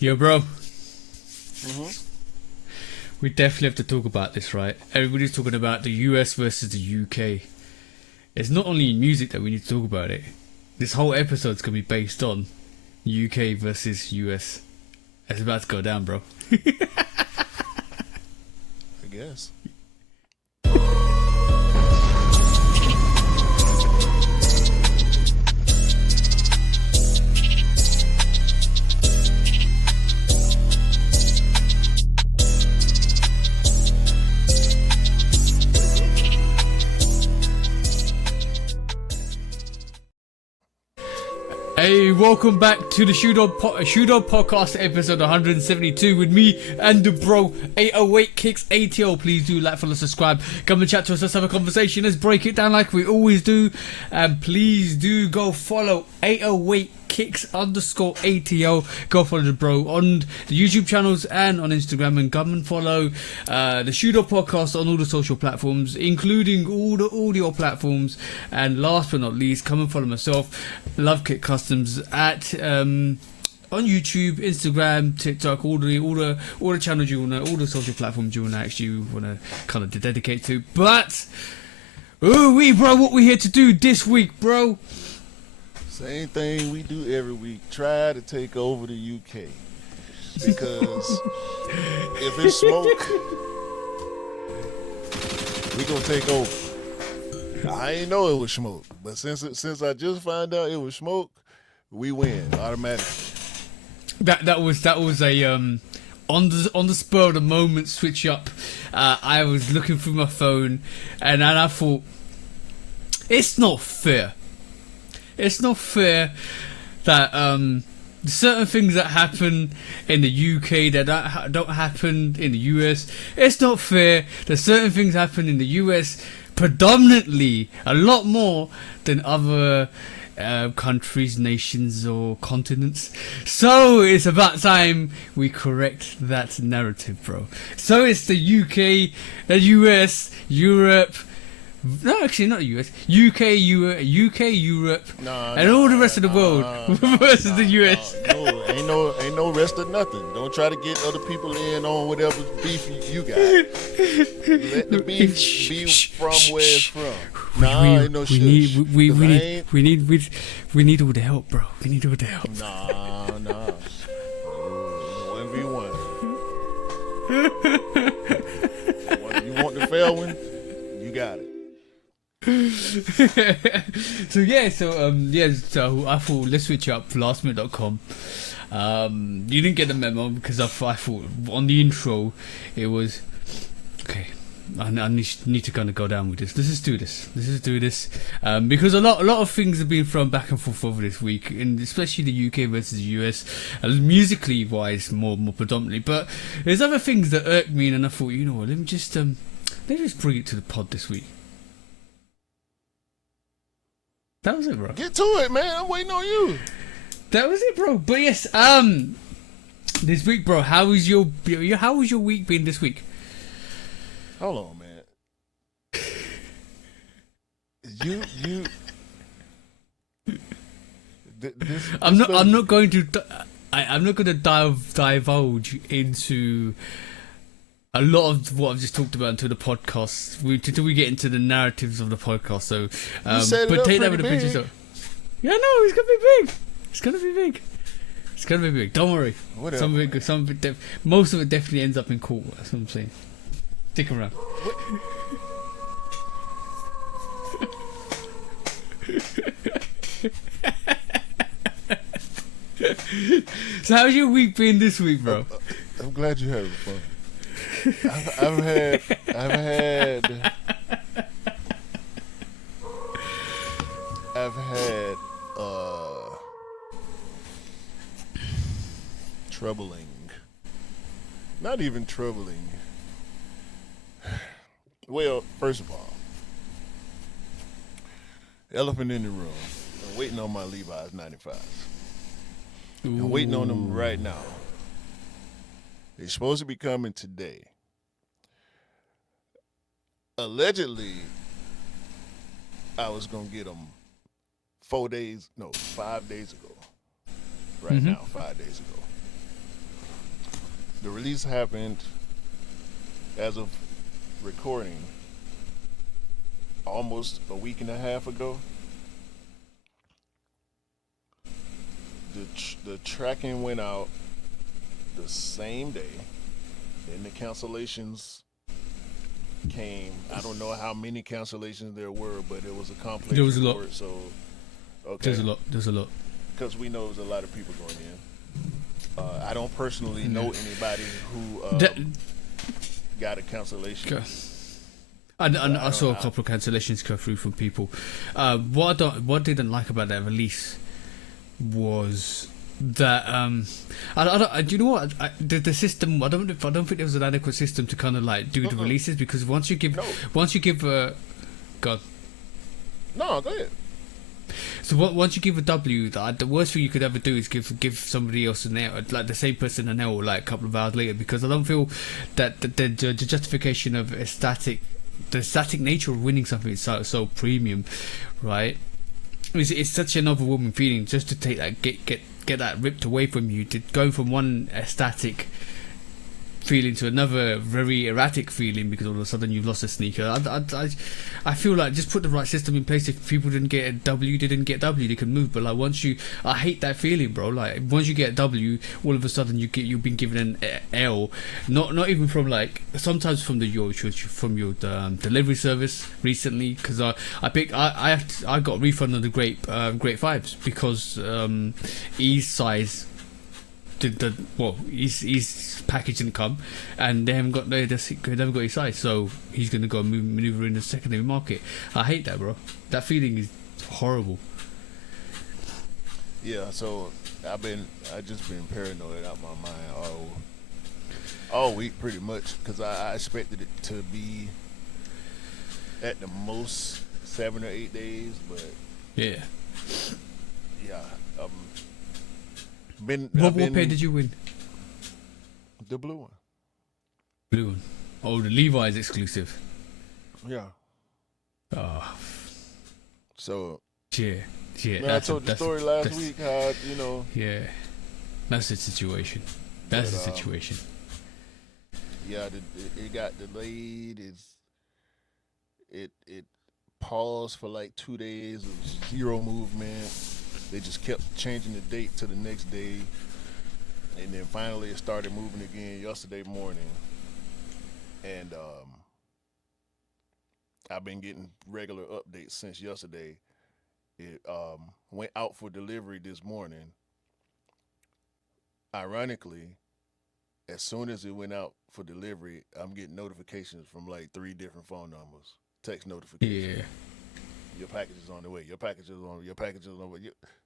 Yo, bro. Mm-hmm. We definitely have to talk about this, right? Everybody's talking about the US versus the UK. It's not only in music that we need to talk about it. This whole episode's going to be based on UK versus US. It's about to go down, bro. I guess. Hey, welcome back to the Shoe Dog Podcast episode 172 with me and the bro 808 Kicks ATL. Please do like, follow, subscribe, come and chat to us, let's have a conversation, let's break it down like we always do. And please do go follow 808 Kicks _ ATL. Go follow the bro on the YouTube channels and on Instagram, and come and follow the Shoe Dog Podcast on all the social platforms, including all the audio platforms. And last but not least, come and follow myself, Love Kit Customs, at on YouTube, Instagram, TikTok, all the channels you wanna, all the social platforms you wanna kind of dedicate to. But bro, what we here to do this week, bro? Same thing we do every week. Try to take over the UK. Because if it's smoke, we gonna take over. I ain't know it was smoke. But since I just found out it was smoke, we win automatically. That was a on the spur of the moment switch up. I was looking through my phone and I thought, it's not fair. It's not fair that certain things that happen in the UK that don't happen in the US. It's not fair that certain things happen in the US predominantly a lot more than other countries, nations, or continents. So it's about time we correct that narrative, bro. So it's the UK, the US, Europe. No, actually, not the US. UK, Europe, and all the rest of the world versus the US. No, ain't no rest of nothing. Don't try to get other people in on whatever beef you got. Let the beef be from where it's from. Ain't no shit. We need all the help, bro. We need all the help. Nah. 1v1. You want the fair one? You got it. So I thought let's switch up lastminute.com. You didn't get the memo because I thought on the intro it was okay. I need to kind of go down with this. Let's just do this. Because a lot of things have been thrown back and forth over this week, and especially the UK versus the US, musically wise, more predominantly. But there's other things that irked me, and I thought, you know what? Let me just bring it to the pod this week. That was it, bro. Get to it, man. I'm waiting on you. That was it, bro. But yes, this week, bro, how was your week been this week? Hold on, man. I'm not going to divulge into a lot of what I've just talked about until the podcast. Until we get into the narratives of the podcast. So, but take that with a pinch of salt. Yeah, no, it's gonna be big. Don't worry. Whatever. Most of it definitely ends up in court. That's what I'm saying. Stick around. So how's your week been this week, bro? I'm glad you had fun. I've had troubling, not even troubling. Well, first of all, elephant in the room. I'm waiting on my Levi's 95s. I'm waiting on them right now. They're supposed to be coming today. Allegedly, I was going to get them 5 days ago. Right now, 5 days ago. The release happened as of recording almost a week and a half ago. The tracking went out the same day, and the cancellations came. I don't know how many cancellations there were, but it was a complex There was a lot. report. So, okay, There's a lot. because we know there's a lot of people going in. I don't personally know anybody who got a cancellation. Okay. I saw a couple of cancellations go through from people. What I didn't like about that release was that do you know what the system? I don't think there was an adequate system to kind of like do the releases, because once you give God. No, go ahead. So once you give a W, the worst thing you could ever do is give somebody else an L, like the same person an L, like a couple of hours later, because I don't feel that the justification of the static nature of winning something is so premium, right? It's such an overwhelming feeling just to take that get that ripped away from you, to go from one static feeling to another very erratic feeling because all of a sudden you've lost a sneaker. I feel like just put the right system in place. If people didn't get a W, they didn't get W, they can move. But like I hate that feeling, bro. Like once you get a W, all of a sudden you've been given an L. Not even from like, sometimes from your delivery service recently, because I got a refund on the Great 5s because E's size. His package didn't come, and they never got his size, so he's gonna go maneuver in the secondary market. I hate that, bro. That feeling is horrible. Yeah, so I just been paranoid out my mind all week pretty much, because I expected it to be at the most 7 or 8 days, but yeah. What pair did you win? The blue one. Blue one. Oh, the Levi's exclusive. Yeah. Oh. So. Yeah. Man, I told the story last week how, Yeah. That's the situation. That's the situation. Yeah, it got delayed. It paused for like 2 days. It was zero movement. They just kept changing the date to the next day, and then finally it started moving again yesterday morning. And I've been getting regular updates since yesterday. It went out for delivery this morning. Ironically, as soon as it went out for delivery, I'm getting notifications from like 3 different phone numbers, text notifications. Yeah. Your package is on the way. Your package is on the way.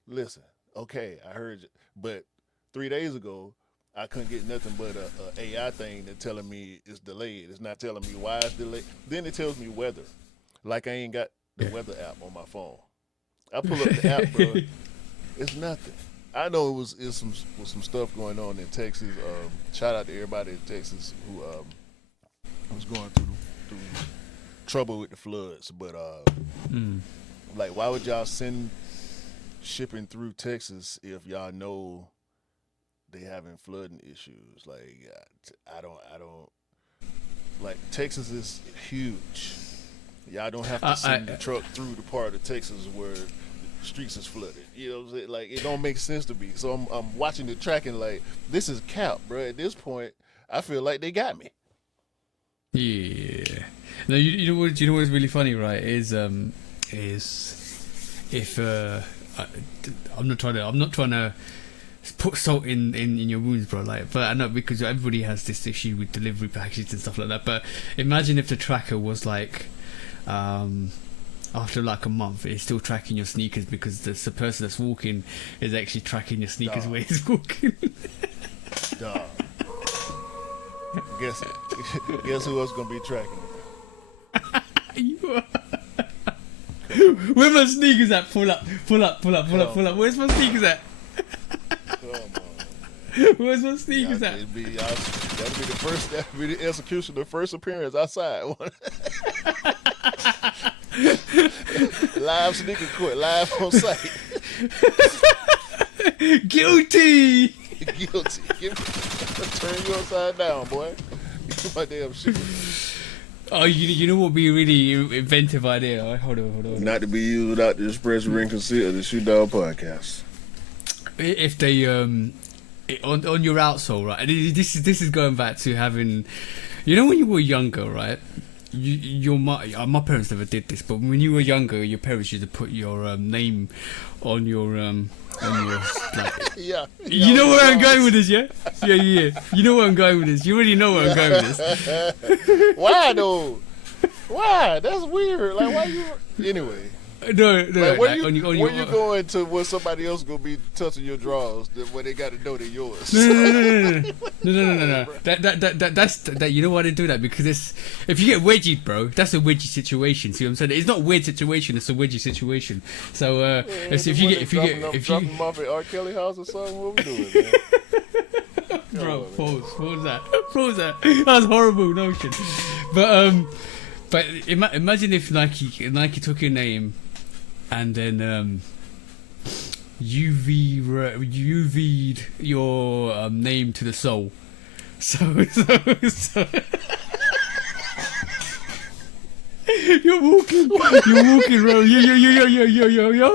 Listen, okay, I heard you. But 3 days ago, I couldn't get nothing but a AI thing that's telling me it's delayed. It's not telling me why it's delayed. Then it tells me weather. Like I ain't got the weather app on my phone. I pull up the app, bro. It's nothing. I know it's some stuff going on in Texas. Shout out to everybody in Texas who was going through trouble with the floods, but like, why would y'all send shipping through Texas if y'all know they having flooding issues? Like, I don't like, Texas is huge. Y'all don't have to send the truck through the part of Texas where the streets is flooded. You know what I'm saying? Like, it don't make sense to me. So I'm watching the tracking like, this is cap, bro. At this point, I feel like they got me. Yeah. No, you know what's really funny, right? Is if I'm not trying to put salt in your wounds, bro. Like, but I know, because everybody has this issue with delivery packages and stuff like that. But imagine if the tracker was like, after like a month, it's still tracking your sneakers, because the person that's walking is actually tracking your sneakers where he's walking. Dog. Guess who else gonna be tracking it? You are. Where my sneakers at? Pull up. Where's my sneakers at? Come on. Where's my sneakers at? That'll be the execution, the first appearance outside. Live sneaker court, live on site. Guilty. Guilty. Turn you upside down, boy. Get my damn shit. Oh, you know what would be a really inventive idea? Right? Hold on. Not to be used without the express written consent of the Shoot Dog Podcast. If they on your outsole, right? And this is going back to having, you know, when you were younger, right? My parents never did this, but when you were younger, your parents used to put your name on your like. Yeah. You know where I'm going with this, yeah? Yeah. You know where I'm going with this. You already know where I'm going with this. Why though? Why? That's weird. Like, why you? Anyway. No. Like, where you going to where somebody else gonna be touching your drawers where they got to know they're yours? No. That's you know why they do that? Because if you get wedgied, bro, that's a wedgie situation. See what I'm saying? It's not a weird situation. It's a wedgie situation. So if you dropping them off at R. Kelly house or something, what we doing, man? Bro, pause that. That was horrible notion. But imagine if Nike took your name and then UV'd your name to the soul. So you're walking, bro. Yo,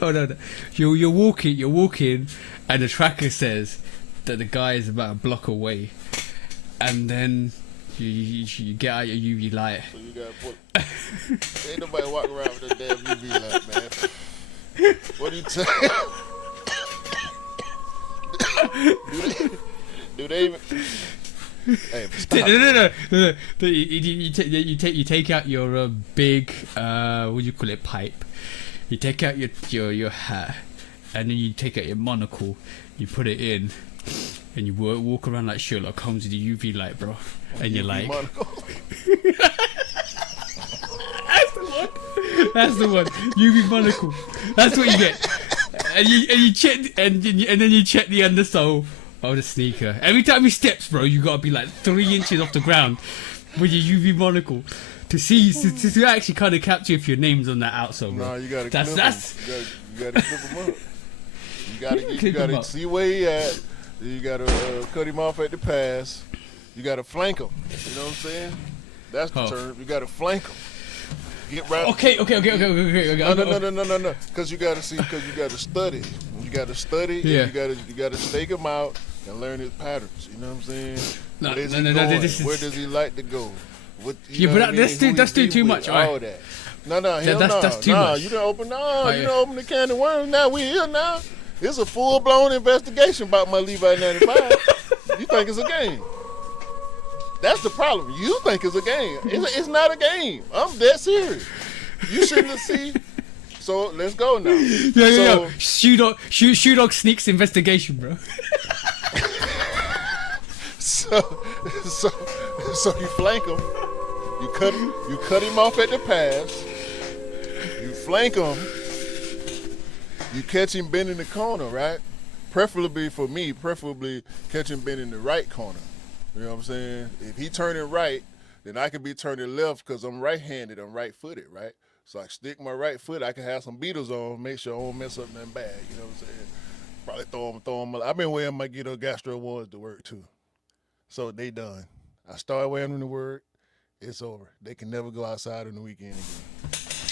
hold up. You're walking, and the tracker says that the guy is about a block away, and then you get out your UV light. So you gotta put. Ain't nobody walking around with a damn UV light, man. What do you tell? Do they even? Hey, stop. No. You take out your big what do you call it, pipe. You take out your hat, and then you take out your monocle. You put it in, and you walk around like Sherlock Holmes with the UV light, bro. And you're like, that's the one. UV monocle. That's what you get. And you check and then you check the undersole of the sneaker. Every time he steps, bro, you gotta be like 3 inches off the ground with your UV monocle to see to actually kind of capture if your name's on that outsole, bro. No, you gotta clip him. You gotta clip him up. You gotta see where he at. You gotta cut him off at the pass. You gotta flank him. You know what I'm saying? That's the term. You gotta flank him. Get right. Okay. No. Because you gotta see. Because you gotta study. You gotta study. Yeah. You gotta stake him out and learn his patterns. You know what I'm saying? No. Where does he like to go? But that's too much. All that. No. That's too much. You done open. You done open the can of worms. Now we here now. It's a full blown investigation about my Levi 95. You think it's a game? That's the problem. You think it's a game. It's not a game. I'm dead serious. You shouldn't have seen. So let's go now. Yeah. Shoe dog sneaks investigation, bro. So you flank him. You cut him off at the pass. You flank him. You catch him bending the corner, right? Preferably for me, catch him bending the right corner. You know what I'm saying? If he turning right, then I could be turning left because I'm right-handed, I'm right-footed, right? So I stick my right foot, I can have some beaters on, make sure I don't mess up nothing bad, you know what I'm saying? Probably throw them. I've been wearing my Ghetto Gastro ones to work too. So they done. I started wearing them to work, it's over. They can never go outside on the weekend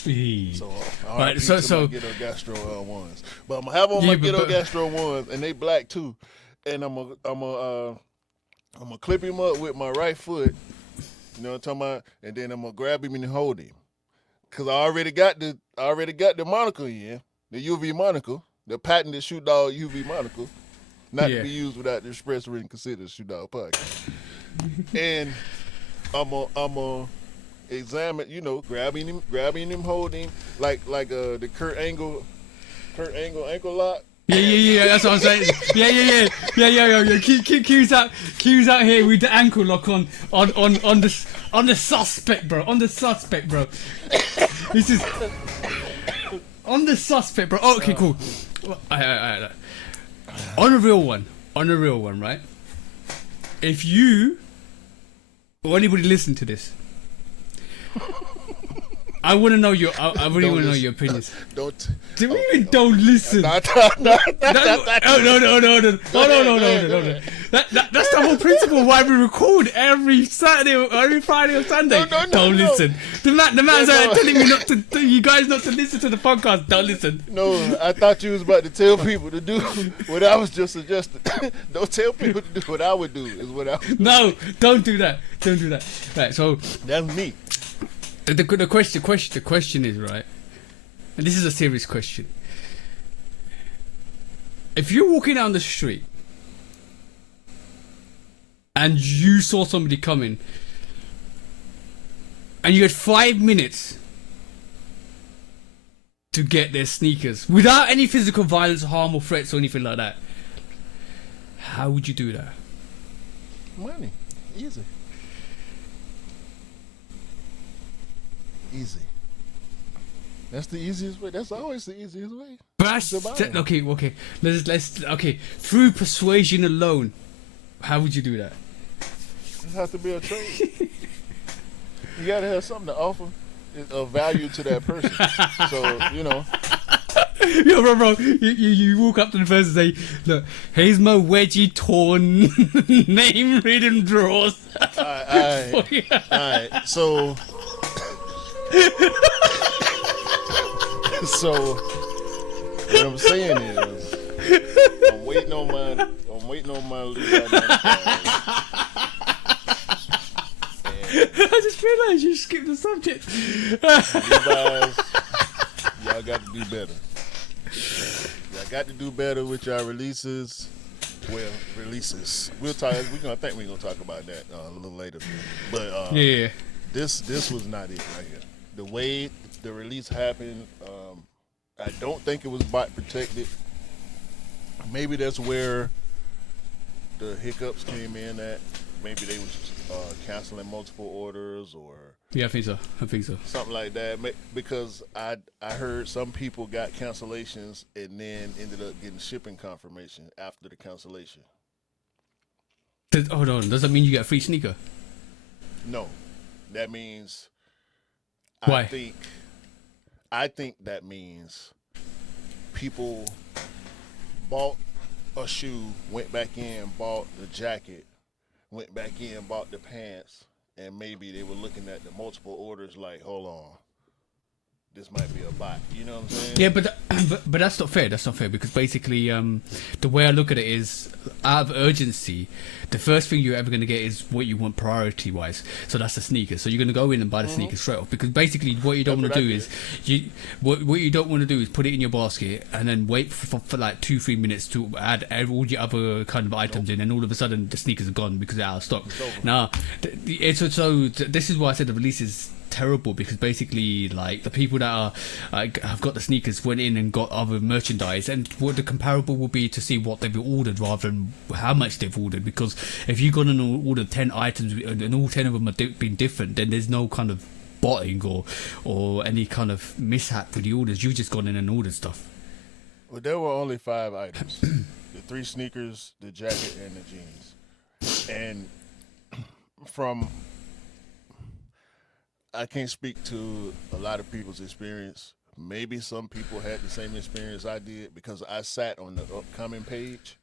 again. So, right, so Ghetto Gastro ones. But I'm gonna have on my Ghetto Gastro ones, and they black too. And I'm gonna clip him up with my right foot, you know what I'm talking about, and then I'm gonna grab him and hold him, cause I already got the monocle in, the UV monocle, the patented Shoot Dog UV monocle, not to be used without the express written consent of the Shoot Dog Podcast. And I'm gonna examine, grabbing him, holding like the Kurt Angle ankle lock. Yeah, that's what I'm saying. Yeah. Q's out here with the ankle lock on the suspect, bro. On the suspect, bro. This is on the suspect, bro. Oh, okay, cool. On a real one, right? If you or anybody listen to this, I want to know your. I really Don't want to know listen. your opinions. Don't. Do we even don't listen? No. Oh no. That's the whole principle why we record every Saturday, or every Friday or Sunday. No, don't no. listen. The man's No. telling me not to. You guys not to listen to the podcast. Don't listen. No, I thought you was about to tell people to do what I was just suggesting. Don't tell people to do what I would do. Is what I. No, don't do that. Don't do that. Right. So That's me. the question is, right, and this is a serious question. If you're walking down the street and you saw somebody coming and you had 5 minutes to get their sneakers without any physical violence, harm or threats or anything like that, how would you do that? Money. Easy. That's the easiest way. That's always the easiest way. But okay. Let's through persuasion alone, how would you do that? It has to be a trade. You gotta have something to offer of value to that person. So Yo, bro, you walk up to the person and say, look, here's my wedgie torn name written drawers. Alright. So what I'm saying is, I'm waiting on my little I just realized you skipped the subject. Y'all got to do better. Y'all got to do better with y'all releases. Well, releases. I think we're gonna talk about that a little later. But yeah. This was not it right here. The way the release happened, I don't think it was bot protected. Maybe that's where the hiccups came in at. Maybe they was canceling multiple orders or Yeah, I think so. something like that. Because I heard some people got cancellations and then ended up getting shipping confirmation after the cancellation. Hold on, does that mean you get a free sneaker? No, that means. Why? I think that means people bought a shoe, went back in, bought the jacket, went back in, bought the pants, and maybe they were looking at the multiple orders like, hold on, this might be a bot. You know what I'm saying? Yeah, but that's not fair. That's not fair because basically, the way I look at it is, out of urgency, the first thing you're ever going to get is what you want priority-wise. So that's the sneakers. So you're going to go in and buy the sneakers straight off because basically what you don't want to do is what you don't want to do is put it in your basket and then wait for like 2-3 minutes to add all your other kind of items in, and all of a sudden the sneakers are gone because they're out of stock. Now, this is why I said the release is terrible because basically like the people that are have got the sneakers went in and got other merchandise, and what the comparable will be to see what they've ordered rather than how much they've ordered, because if you've gone and ordered 10 items and all 10 of them are been different, then there's no kind of botting or any kind of mishap with the orders. You've just gone in and ordered stuff. Well, there were only 5 items: the 3 sneakers, the jacket, and the jeans. And I can't speak to a lot of people's experience. Maybe some people had the same experience I did because I sat on the upcoming page.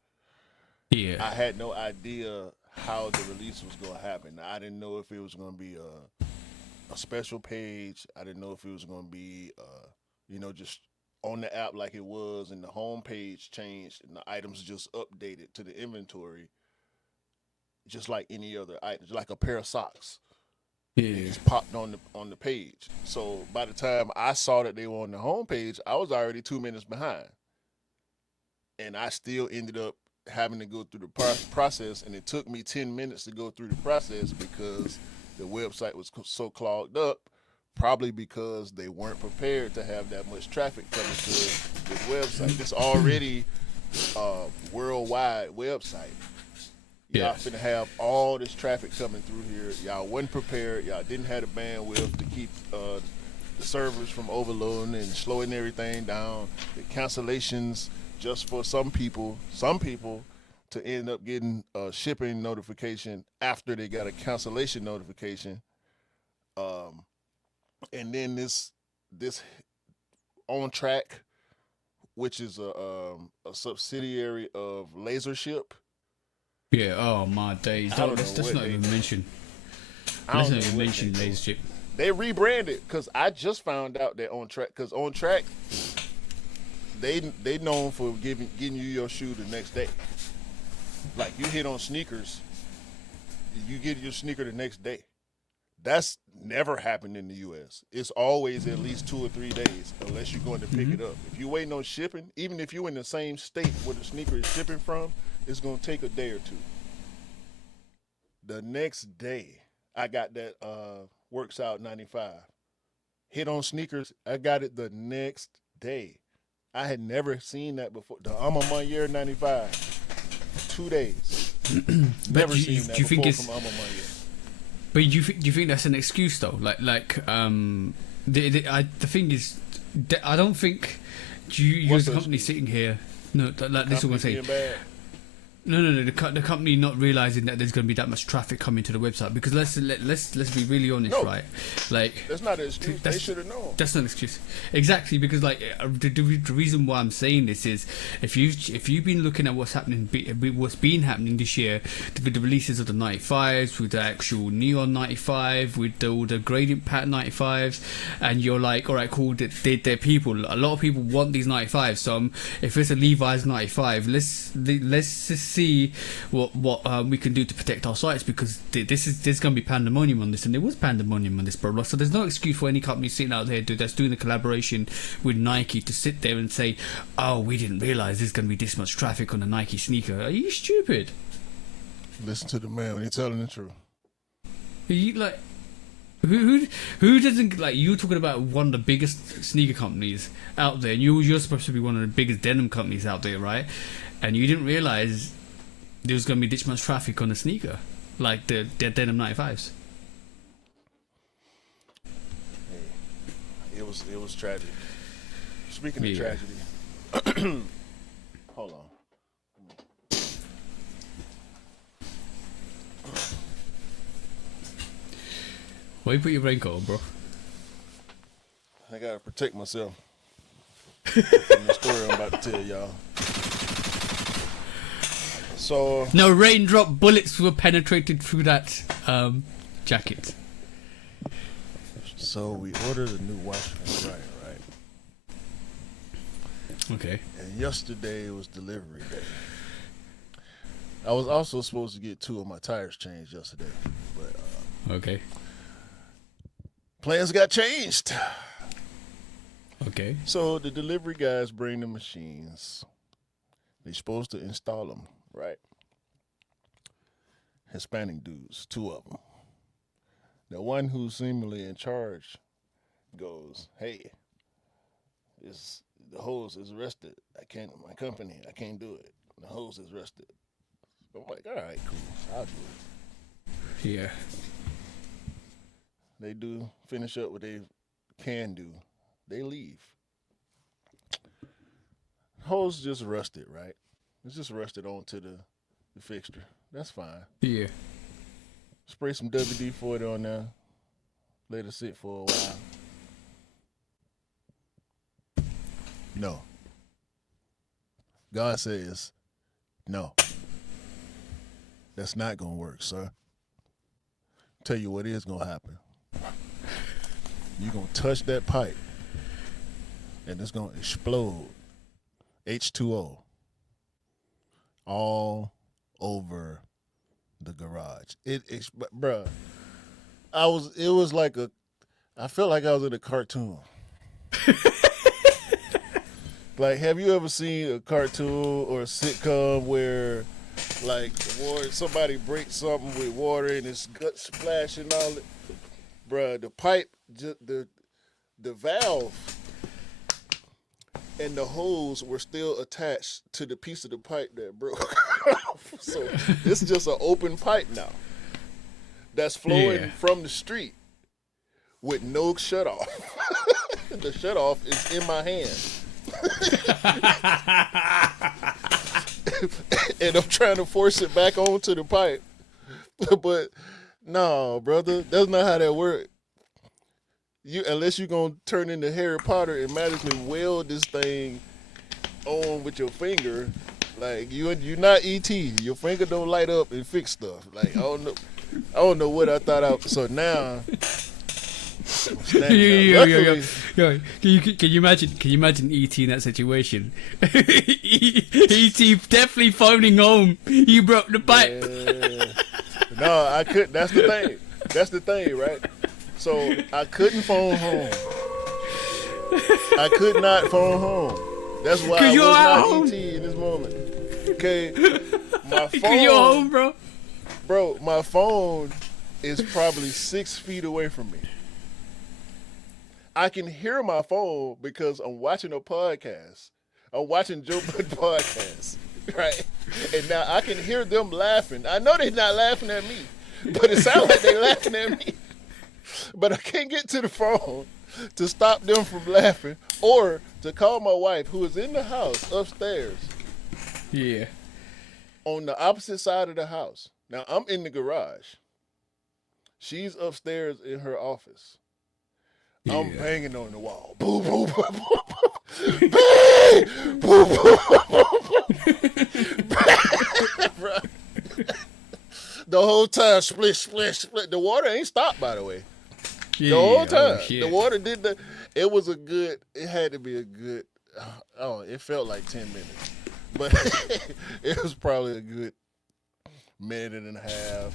Yeah. I had no idea how the release was going to happen. I didn't know if it was going to be a special page. I didn't know if it was going to be, just on the app like it was, and the home page changed and the items just updated to the inventory, just like any other items, like a pair of socks. Yeah. It just popped on the page. So by the time I saw that they were on the home page, I was already 2 minutes behind, and I still ended up having to go through the process, and it took me 10 minutes to go through the process because the website was so clogged up, probably because they weren't prepared to have that much traffic coming to this website. It's already a worldwide website. Y'all finna have all this traffic coming through here. Y'all wasn't prepared. Y'all didn't have the bandwidth to keep the servers from overloading and slowing everything down. The cancellations just for some people to end up getting a shipping notification after they got a cancellation notification. and then this On Track, which is a subsidiary of Lasership. Yeah. Oh my days. I don't know Let's what not they. even mention. I Let's don't not know even what mention they. Lasership. They rebranded because I just found out that On Track, because On Track, they known for getting you your shoe the next day. Like you hit on sneakers, you get your sneaker the next day. That's never happened in the U.S. It's always at least 2 or 3 days, unless you're going to pick it up. If you're waiting on shipping, even if you're in the same state where the sneaker is shipping from, it's going to take a day or two. The next day, I got that Works Out 95. Hit on sneakers, I got it the next day. I had never seen that before. The Alma 95, 2 days. But Never seen that do you think before it's? from Alma. But do you think that's an excuse though? The thing is, I don't think you What's as a the company excuse? sitting here. No, like this is what I'm Company saying. being bad. No. The company not realizing that there's going to be that much traffic coming to the website, because let's be really honest, No. right? Like That's not an excuse. They that's- should have known. that's not an excuse. Exactly, because like the reason why I'm saying this is if you've been looking at what's been happening this year with the releases of the 95s, with the actual neon 95, with all the gradient pattern 95s, and you're like, all right, cool, they're people. A lot of people want these 95s. So if it's a Levi's 95, let's just see what we can do to protect our sites, because there's going to be pandemonium on this, and there was pandemonium on this, bro. So there's no excuse for any company sitting out there that's doing a collaboration with Nike to sit there and say, oh, we didn't realize there's going to be this much traffic on a Nike sneaker. Are you stupid? Listen to the man when he's telling the truth. Are you like who doesn't, like, you're talking about one of the biggest sneaker companies out there, and you're supposed to be one of the biggest denim companies out there, right? And you didn't realize there was going to be this much traffic on a sneaker like the denim 95s. It was tragic. Speaking of Yeah. tragedy, hold on. Why you put your raincoat on, bro? I gotta protect myself from the story I'm about to tell y'all. So No, raindrop bullets were penetrated through that jacket. we ordered a new washer and dryer, right? Okay. And yesterday was delivery day. I was also supposed to get 2 of my tires changed yesterday, but Okay. plans got changed. Okay. So the delivery guys bring the machines. They're supposed to install them, right? Hispanic dudes, 2 of them. The one who's seemingly in charge goes, "Hey, the hose is arrested. My company, I can't do it. The hose is arrested." I'm like, all right, cool, I'll do it. Yeah. They do finish up what they can do. They leave. Hose just rusted, right? It's just rusted onto the fixture. That's fine. Yeah. Spray some WD-40 on there. Let it sit for a while. No. God says, no. That's not going to work, sir. Tell you what is going to happen. You're going to touch that pipe, and it's going to explode H2O all over the garage. Bruh, it was like I felt like I was in a cartoon. Like, have you ever seen a cartoon or a sitcom where, like, somebody breaks something with water and it's gut splashing and all that? Bruh, the pipe, the valve and the hose were still attached to the piece of the pipe that broke. So it's just an open pipe now that's flowing from the street with no shutoff. The shutoff is in my hand. And I'm trying to force it back onto the pipe. But no, brother, that's not how that works. unless you're gonna turn into Harry Potter and magically weld this thing on with your finger, like you're not ET. Your finger don't light up and fix stuff. Like I don't know what I thought out. So now, Can you imagine? Can you imagine ET in that situation? ET definitely phoning home. You broke the pipe. No, I couldn't. That's the thing, right? So I couldn't phone home. I could not phone home. That's why I was not home. ET in this moment. Okay, my phone. You're home, bro. Bro, my phone is probably 6 feet away from me. I can hear my phone because I'm watching a podcast. I'm watching Joe Budden podcast, right? And now I can hear them laughing. I know they're not laughing at me, but it sounds like they're laughing at me. But I can't get to the phone to stop them from laughing or to call my wife, who is in the house upstairs. Yeah. On the opposite side of the house. Now, I'm in the garage. She's upstairs in her office. Yeah. I'm banging on the wall. Boom, boom, boom, boom, boom. Bang! Boom, boom, boom. The whole time, split, split, split. The water ain't stopped, by the way. Yeah, the whole time. The water did it was a good, it had to be a good, it felt like 10 minutes. But it was probably a good minute and a half.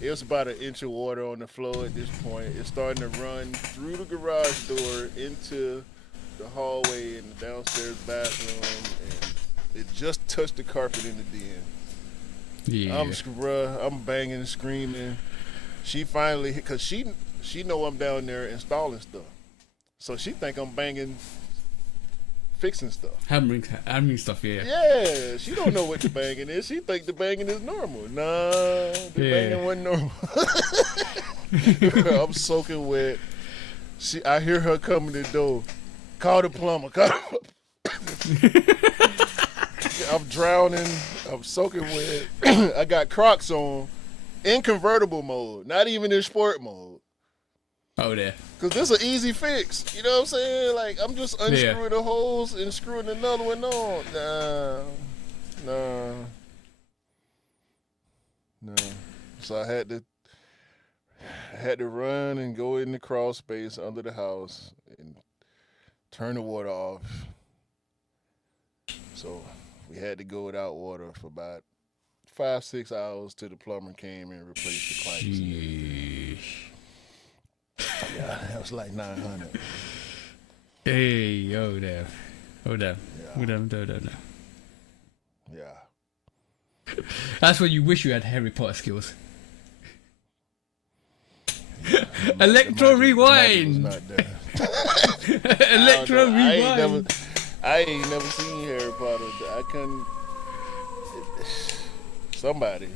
It was about an inch of water on the floor at this point. It's starting to run through the garage door into the hallway and the downstairs bathroom, and it just touched the carpet in the den. Yeah. I'm banging and screaming. She finally, because she know I'm down there installing stuff, so she think I'm banging, fixing stuff, hammering stuff. Yeah, she don't know what the banging is. She think the banging is normal. Nah, the banging wasn't normal. I'm soaking wet. I hear her coming to the door. Call the plumber. I'm drowning. I'm soaking wet. I got Crocs on, in convertible mode, not even in sport mode. Oh, there. Because this is an easy fix. You know what I'm saying? Like, I'm just unscrewing the hose and screwing another one on. Nah. So I had to run and go in the crawl space under the house and turn the water off. So we had to go without water for about 5-6 hours till the plumber came and replaced the pipes. Yeah, that was like 900. Hey, hold up. Yeah. That's when you wish you had Harry Potter skills. Yeah, Electro rewind. Electro rewind. I ain't never seen Harry Potter. I couldn't. Somebody,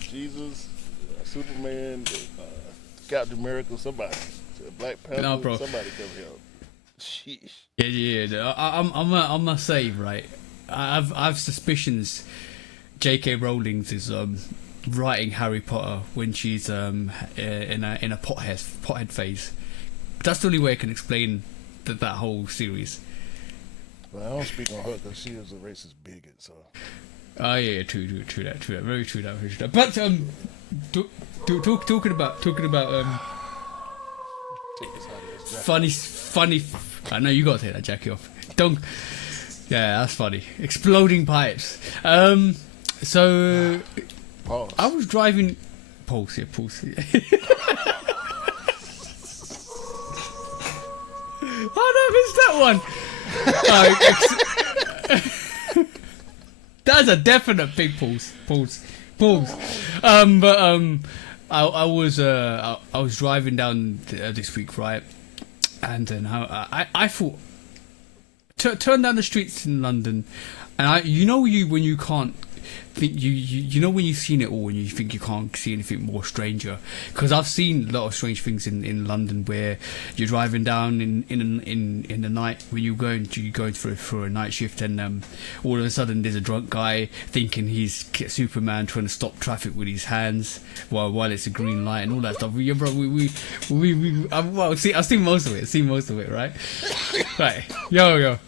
Jesus, Superman, Captain America, somebody, Black Panther, somebody come help. Sheesh. Yeah. I'm gonna say, right. I've suspicions. J.K. Rowling's is writing Harry Potter when she's in a pothead phase. That's the only way I can explain that whole series. Well, I don't speak on her because she is a racist bigot. So. Oh yeah, true that, very true that. But talking about funny. I know you gotta take that jacket off. Don't. Yeah, that's funny. Exploding pipes. So pause. I was driving. Pause. How did I miss that one? That's a definite big pause. I was driving down this week, right? And then I thought, turn down the streets in London, and when you can't think you know when you've seen it all and you think you can't see anything more stranger, because I've seen a lot of strange things in London where you're driving down in the night when you're going for a night shift, and all of a sudden there's a drunk guy thinking he's Superman trying to stop traffic with his hands while it's a green light and all that stuff. Yeah, bro, I've seen most of it, right? Right, yo.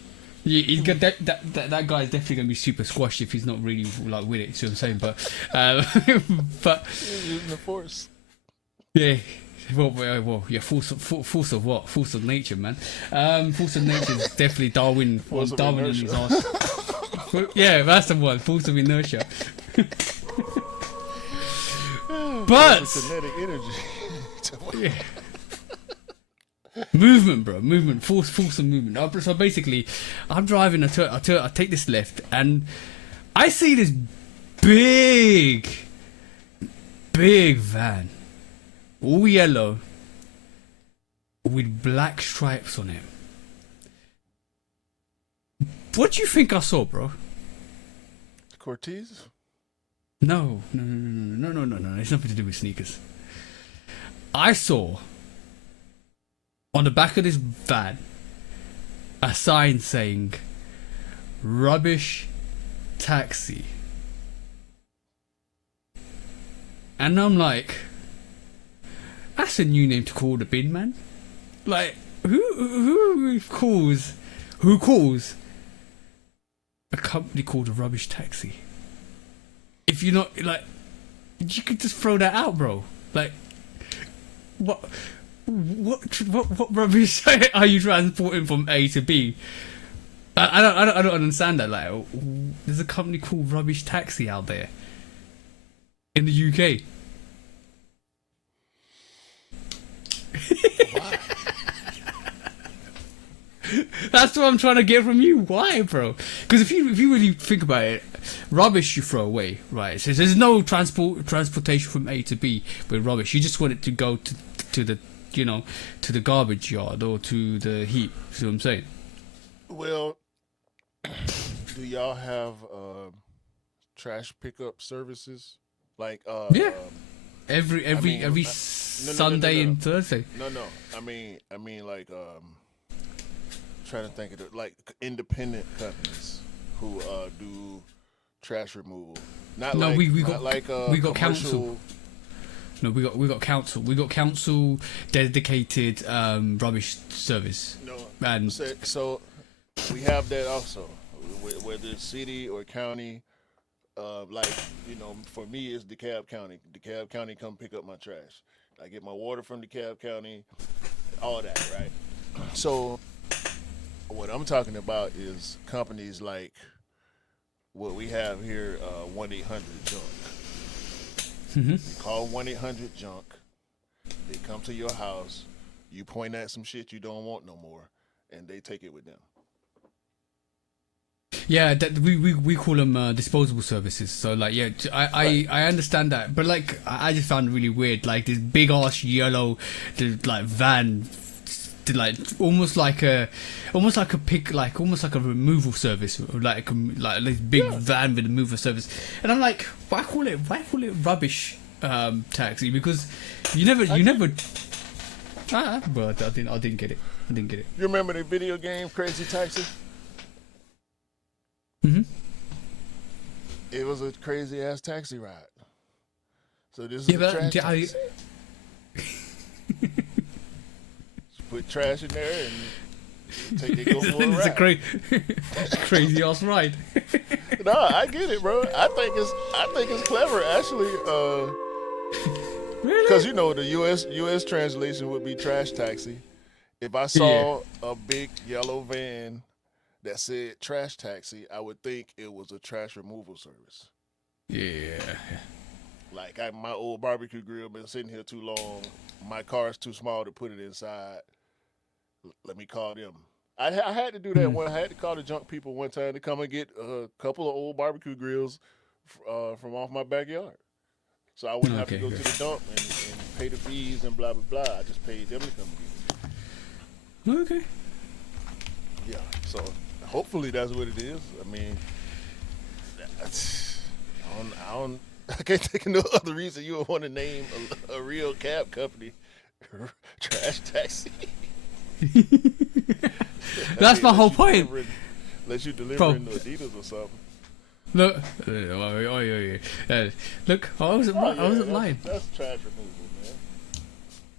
You got that guy is definitely gonna be super squashed if he's not really like with it. See what I'm saying? But Using the force. yeah. Well, yeah. Force of what? Force of nature, man. Force of nature is definitely Darwin. Darwin in his ass. Yeah, that's the one. Force of inertia. But kinetic energy. yeah. Movement, bro. Movement. Force of movement. So basically, I'm driving. I take this left, and I see this big van, all yellow, with black stripes on it. What do you think I saw, bro? Cortez? No. It's nothing to do with sneakers. I saw on the back of this van a sign saying "Rubbish Taxi," and I'm like, that's a new name to call the bin man. Like, who calls a company called a Rubbish Taxi? If you're not like, you could just throw that out, bro. Like, what rubbish are you transporting from A to B? I don't understand that. Like, there's a company called Rubbish Taxi out there in the UK. Why? That's what I'm trying to get from you. Why, bro? Because if you really think about it, rubbish you throw away, right? So there's no transportation from A to B with rubbish. You just want it to go to the to the garbage yard or to the heap. See what I'm saying? Well, do y'all have trash pickup services? Like yeah. Every Sunday and Thursday. No. I mean like trying to think of it, like independent companies who do trash removal. Not no, like we commercial. got council. No, we got council. We got council dedicated rubbish service. No, and so we have that also, whether it's city or county. Like, for me, it's DeKalb County. DeKalb County come pick up my trash. I get my water from DeKalb County, all that, right? So what I'm talking about is companies like what we have here, 1-800-JUNK. Mm-hmm. You call 1-800-JUNK. They come to your house. You point at some shit you don't want no more, and they take it with them. Yeah, that we call them disposable services. So like, yeah, I understand that, but like, I just found it really weird. Like this big ass yellow, like van, almost like a removal service, like this big van with a removal service. And I'm like, why call it rubbish taxi? Because you never. Well, I didn't get it. You remember the video game Crazy Taxi? Mm-hmm. It was a crazy ass taxi ride. So this is a trash taxi. Put trash in there and take it go for a ride. It's a crazy ass ride. No, I get it, bro. I think it's clever, actually. Really? Because the U.S. translation would be trash taxi. If I saw a big yellow van that said trash taxi, I would think it was a trash removal service. Yeah. Like my old barbecue grill been sitting here too long. My car's too small to put it inside. Let me call them. I had to do that one. I had to call the junk people one time to come and get a couple of old barbecue grills from off my backyard. So I wouldn't have to go to the dump and pay the fees and blah, blah, blah. I just paid them to come get it. Okay. Yeah, so hopefully that's what it is. I mean, I can't think of no other reason you would want to name a real cab company Trash Taxi. That's my whole point. Unless you deliver Bro. in Adidas or something. Look, look, I wasn't lying. That's trash removal, man.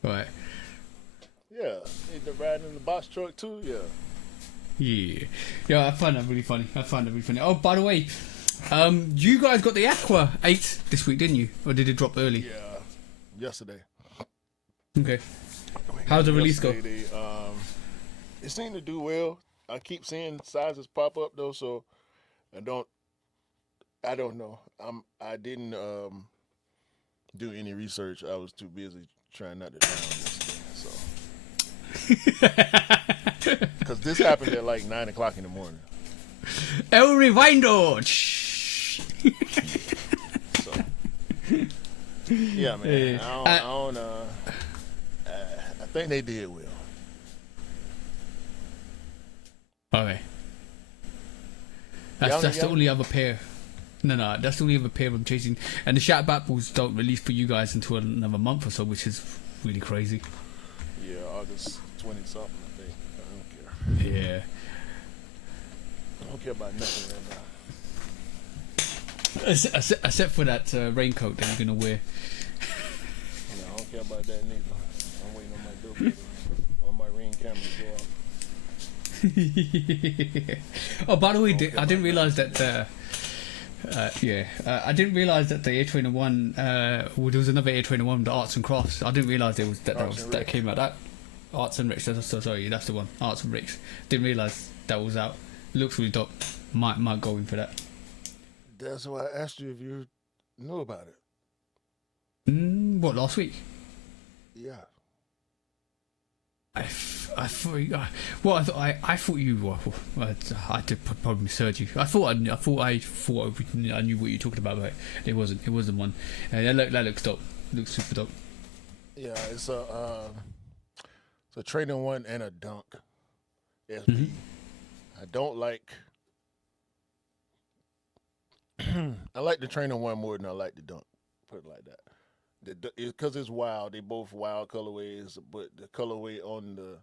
Right. Yeah, they're riding in the box truck too. Yeah, I find that really funny. Oh, by the way, you guys got the Aqua 8 this week, didn't you? Or did it drop early? Yeah, yesterday. Okay. How'd the release go? It seemed to do well. I keep seeing sizes pop up though, so I don't know. I didn't do any research. I was too busy trying not to drown yesterday. So, because this happened at like 9 o'clock in the morning. El Rewindo. So, yeah, man. I think they did well. Okay. That's the only other pair. No, that's the only other pair I'm chasing. And the Shaq Battles don't release for you guys until another month or so, which is really crazy. Yeah, August 20 something, I think. I don't care. Yeah. I don't care about nothing right now. Except for that raincoat that you're gonna wear. No, I don't care about that neither. I'm waiting on my dope on my Ring camera to go off. Oh, by the way, I didn't realize that. I didn't realize that the Air 21. There was another Air 21, the Arts and Crafts. I didn't realize there was that came out. That Arts and Rics. Sorry, that's the one. Arts and Rics. Didn't realize that was out. Looks really dope. Might go in for that. That's why I asked you if you knew about it. What, last week? Yeah. I thought you were. I did probably misheard you. I thought I knew what you were talking about, but it wasn't. It wasn't one. That looks dope. Looks super dope. Yeah, it's a training one and a dunk. SB. Mm-hmm. I don't like. I like the training one more than I like the dunk. Put it like that. Because it's wild. They both wild colorways, but the colorway on the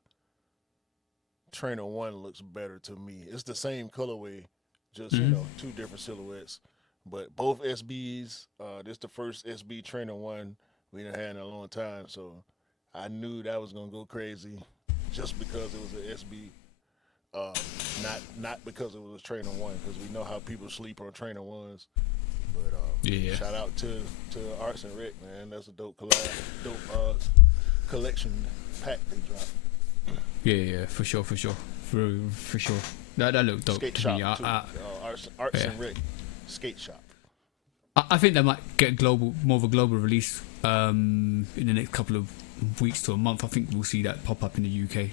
Trainer One looks better to me. It's the same colorway, just two different silhouettes. But both SBs. This the first SB Trainer One we done had in a long time, so I knew that was gonna go crazy, just because it was an SB. Not because it was a Trainer One, because we know how people sleep on Trainer Ones. But shout out to Arts and Rec, man. That's a dope collection pack they dropped. Yeah, for sure. For sure. That looked dope Skate to shop me. Arts and Rec skate shop. I think they might get more of a global release in the next couple of weeks to a month. I think we'll see that pop up in the UK.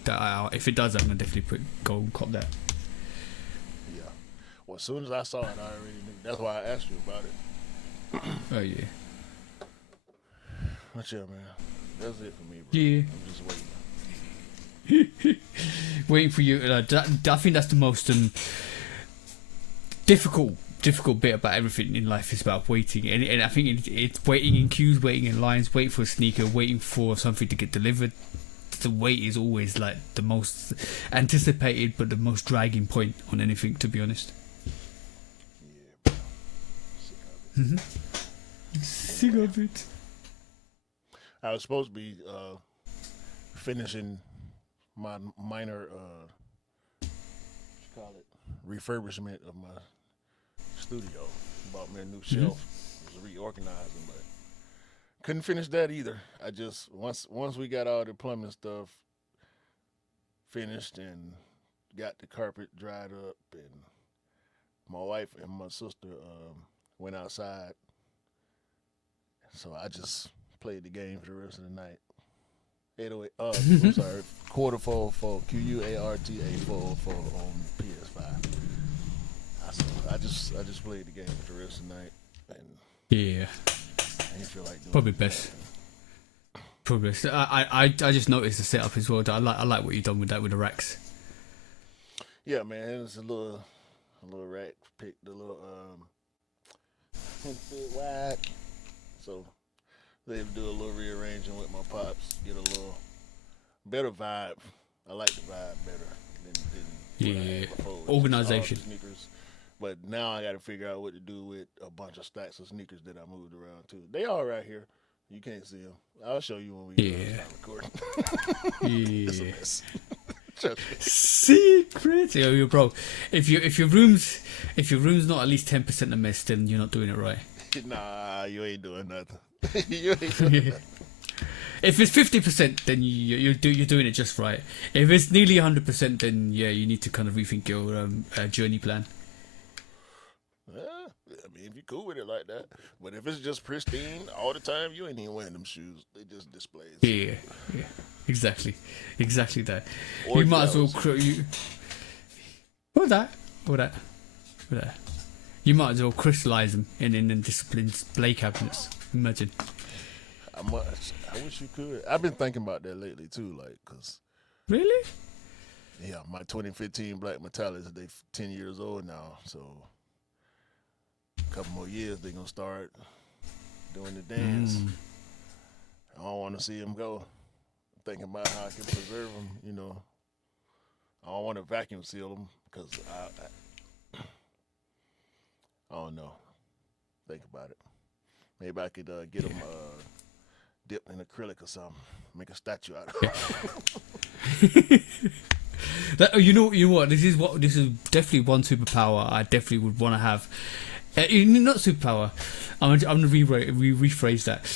If it does, I'm gonna definitely go and cop that. Yeah. Well, as soon as I saw it, I already knew. That's why I asked you about it. Oh yeah. But yeah, man, that's it for me, bro. Yeah. I'm just waiting. Waiting for you. I think that's the most difficult bit about everything in life is about waiting, and I think it's waiting in queues, waiting in lines, waiting for a sneaker, waiting for something to get delivered. The wait is always like the most anticipated, but the most dragging point on anything, to be honest. Yeah, bro. Sick of it. I was supposed to be finishing my minor refurbishment of my studio. Bought me a new shelf. Was reorganizing, but couldn't finish that either. I just once we got all the plumbing stuff finished and got the carpet dried up, and my wife and my sister went outside, so I just played the game for the rest of the night. 808. I'm sorry. Quarter 404 QUARTA 404 on PS5. I just played the game for the rest of the night, and Yeah, I didn't feel like doing probably it. best. Probably best. I just noticed the setup as well. I like what you've done with that with the racks. Yeah, man, it's a little rack pick, the little fit wide. So they do a little rearranging with my pops, get a little better vibe. I like the vibe better than what I had before. It's just all Organization. the sneakers. But now I got to figure out what to do with a bunch of stacks of sneakers that I moved around too. They all right here. You can't see them. I'll show you when we start recording. It's a mess. Secret, yo, bro. If your room's not at least 10% a mess, then you're not doing it right. Nah, you ain't doing nothing. You ain't doing nothing. If it's 50%, then you're doing it just right. If it's nearly 100%, then yeah, you need to kind of rethink your journey plan. I mean, if you're cool with it like that, but if it's just pristine all the time, you ain't even wearing them shoes. They just displays. Yeah, exactly that. Or you might as well. jealous. What that? You might as well crystallize them in display cabinets. Imagine. I wish you could. I've been thinking about that lately too, like, cause Really? yeah, my 2015 Black Metallics, they 10 years old now, so a couple more years they gonna start doing the dance. I don't want to see them go. I'm thinking about how I can preserve them. You know, I don't want to vacuum seal them because I don't know. Think about it. Maybe I could get them dipped in acrylic or something. Make a statue out of them. You know what? This is definitely one superpower I definitely would want to have. Not superpower. I'm gonna rephrase that.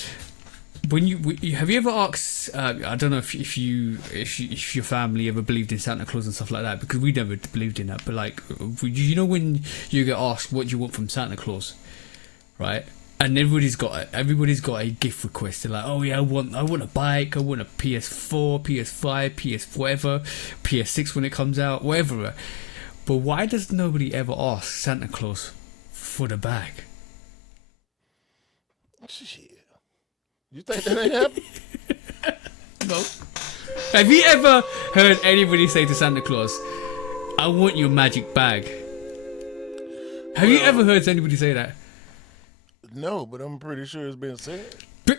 When have you ever asked? I don't know if your family ever believed in Santa Claus and stuff like that, because we never believed in that. But like, you know, when you get asked what you want from Santa Claus, right? And everybody's got a gift request. They're like, oh yeah, I want a bike, I want a PS4, PS5, PS whatever, PS6 when it comes out, whatever. But why does nobody ever ask Santa Claus for the bag? Shit. You think that ain't happening? No. Have you ever heard anybody say to Santa Claus, I want your magic bag? Have you ever heard anybody say that? No, but I'm pretty sure it's been said. But,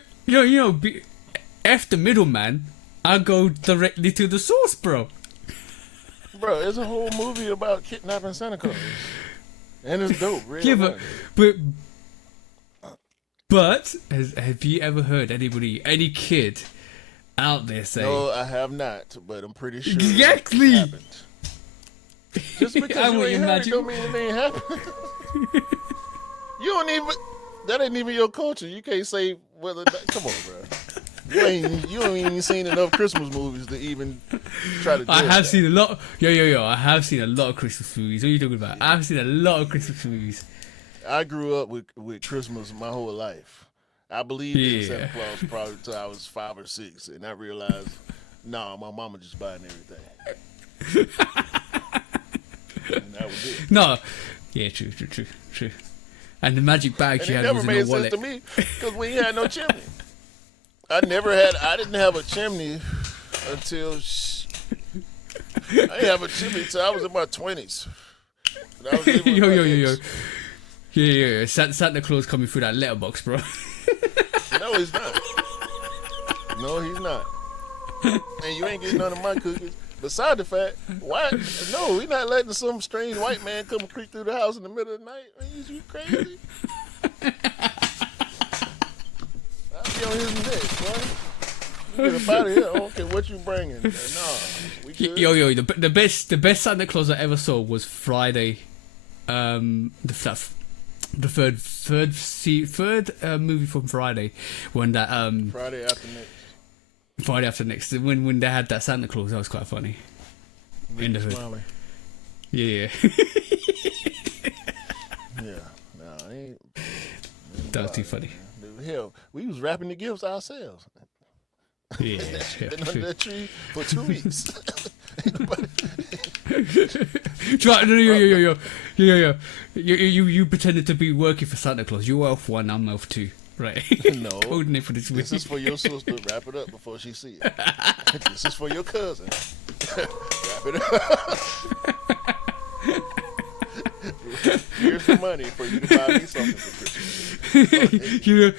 F the middleman, I go directly to the source, bro. Bro, there's a whole movie about kidnapping Santa Claus. And it's dope, really. Yeah, but have you ever heard any kid out there say? No, I have not, but I'm pretty sure exactly. It happened. Just because you ain't heard it don't mean it ain't happened. You don't even. That ain't even your culture. You can't say whether. Come on, bro. You ain't even seen enough Christmas movies to even try to. I have seen a lot. Yo. I have seen a lot of Christmas movies. What are you talking about? I've seen a lot of Christmas movies. I grew up with Christmas my whole life. I believed in Santa Claus probably until I was 5 or 6, and I realized, nah, my mama just buying everything. And that was it. No, yeah, true. And the magic bag and she it had never was in made her wallet. sense to me because we ain't had no chimney. I didn't have a chimney until I didn't have a chimney until I was in my 20s. Yo. Yeah. Santa Claus coming through that letterbox, bro. No, he's not. No, he's not. And you ain't getting none of my cookies. Beside the fact, why? No, we not letting some strange white man come creep through the house in the middle of the night. Man, you crazy? I'll be on his neck, boy. You get up out of here. I don't care what you bringing. Nah, we good. Yo, the best Santa Claus I ever saw was Friday. The third movie from Friday, when that Friday after next, when they had that Santa Claus, that was quite funny. In the hood. Yeah. Yeah. No, ain't That was too funny. Man. Hell, we was wrapping the gifts ourselves. Yeah. Been under that tree for 2 weeks. Yo. You pretended to be working for Santa Claus. You're elf 1, I'm elf 2. Right. No. Holding it for this week. This is for your sister. Wrap it up before she see it. This is for your cousin. Wrap it up. here's the money for you to buy me something for Christmas. You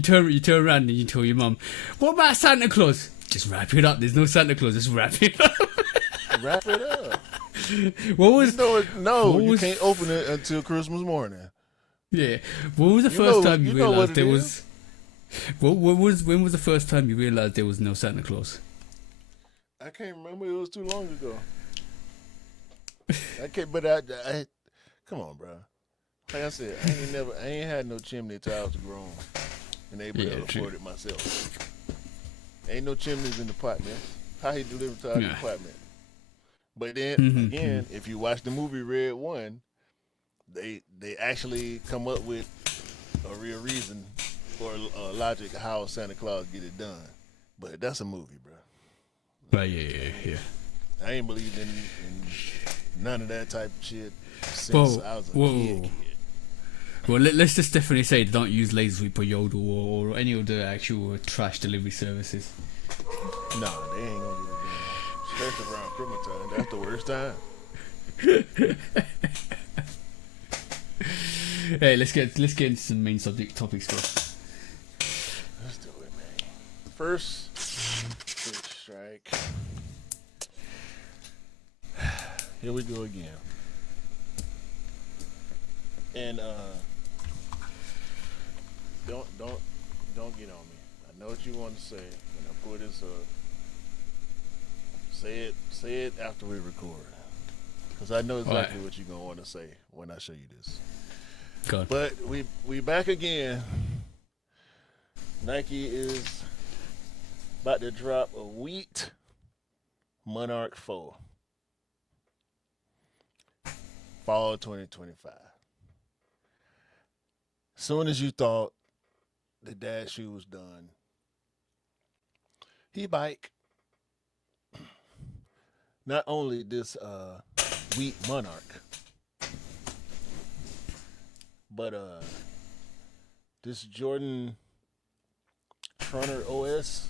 turn around and you tell your mum, what about Santa Claus? Just wrap it up. There's no Santa Claus. Just wrap it up. Wrap it up. What was? You can't open it until Christmas morning. Yeah. What was the first time you realized there was? When was the first time you realized there was no Santa Claus? I can't remember. It was too long ago. I come on, bro. Like I said, I ain't had no chimney till I was grown and able to afford it myself. Ain't no chimneys in the pot, man. How he delivered to our apartment. But then again, if you watch the movie Red One, they actually come up with a real reason or a logic how Santa Claus get it done. But that's a movie, bro. Right, yeah. I ain't believed in none of that type of shit since I was a kid. Well, let's just definitely say they don't use Lasersweep or Yodel or any of the actual trash delivery services. No, they ain't gonna get it done. Especially around Christmas time. That's the worst time. Hey, let's get into some main subject topics first. Let's do it, man. First, big strike. Here we go again. And don't get on me. I know what you want to say. When I put this say it after we record. Because I know exactly what you're gonna want to say when I show you this. God. But we back again. Nike is about to drop a wheat Monarch 4. Fall 2025. Soon as you thought the dad shoe was done, he bike not only this wheat Monarch, but this Jordan Trunner OS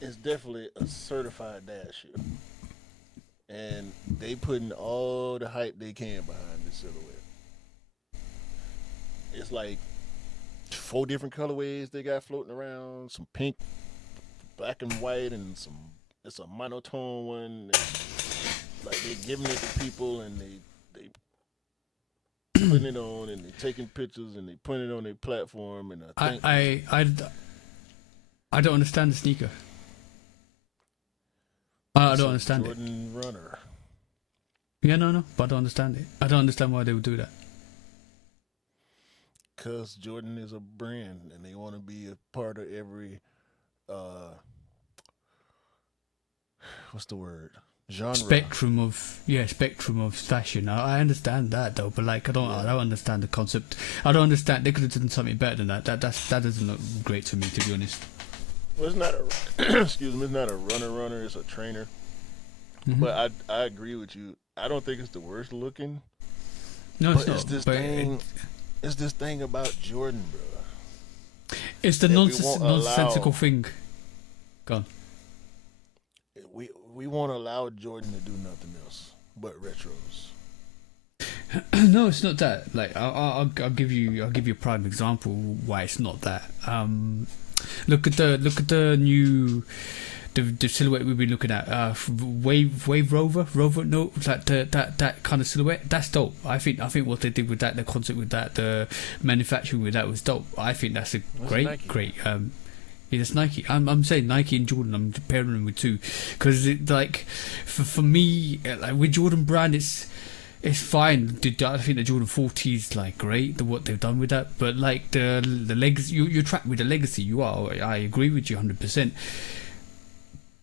is definitely a certified dad shoe. And they putting all the hype they can behind this silhouette. It's like 4 different colorways they got floating around. Some pink, black and white, and it's a monotone one. Like they're giving it to people and they putting it on and they taking pictures and they putting it on their platform. And I don't understand the sneaker. I don't understand Jordan Runner. Yeah, no, but I don't understand it. I don't understand why they would do that. Because Jordan is a brand and they want to be a part of every, what's the word? Genre. Spectrum of fashion. I understand that though, but like I don't understand the concept. I don't understand. They could have done something better than that. That doesn't look great to me, to be honest. Well, it's not a excuse me. It's not a runner. It's a trainer. Mm-hmm. But I agree with you. I don't think it's the worst looking. No, it's not. It's this thing about Jordan, bro. It's the nonsensical thing. Go on. We won't allow Jordan to do nothing else but retros. No, it's not that. Like I'll give you a prime example why it's not that. Look at the new the silhouette we've been looking at. Wave Rover. No, like that kind of silhouette. That's dope. I think what they did with that, the concept with that, the manufacturing with that was dope. I think that's a great. Yeah, it's Nike. I'm saying Nike and Jordan. I'm pairing them with two because like for me, like with Jordan brand, it's fine. I think the Jordan 40 is like great. What they've done with that, but like the legacy, you're trapped with the legacy. You are. I agree with you 100%.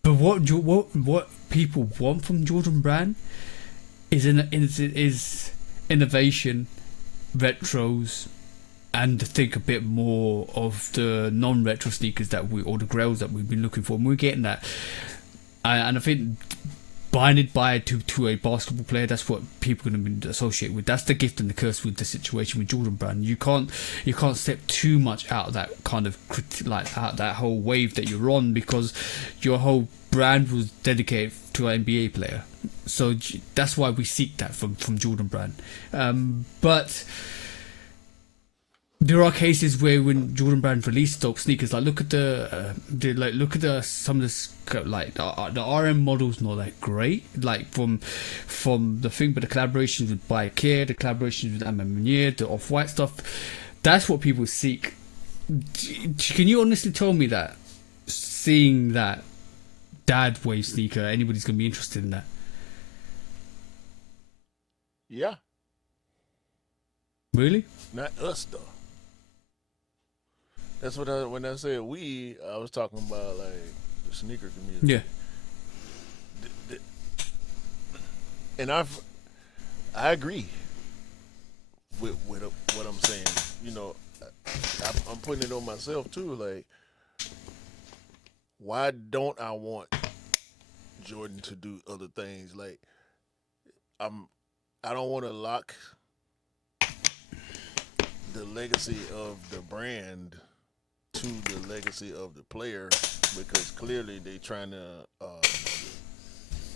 But what people want from Jordan brand is innovation, retros, and to think a bit more of the non-retro sneakers or the grails that we've been looking for. And we're getting that. And I think binded by to a basketball player. That's what people are going to associate with. That's the gift and the curse with the situation with Jordan Brand. You can't step too much out of that kind of out that whole wave that you're on, because your whole brand was dedicated to an NBA player. So that's why we seek that from Jordan Brand. But there are cases where when Jordan Brand released stock sneakers, like look at some of the RM models, not that great. Like from the thing, but the collaborations with Bike Care, the collaborations with Amamanier, the Off-White stuff, that's what people seek. Can you honestly tell me that seeing that dad wave sneaker, anybody's gonna be interested in that? Yeah. Really? Not us though. That's what when I said we, I was talking about like the sneaker community. Yeah. And I agree with what I'm saying. You know, I'm putting it on myself too. Like, why don't I want Jordan to do other things? Like, I don't want to lock the legacy of the brand to the legacy of the player, because clearly they trying to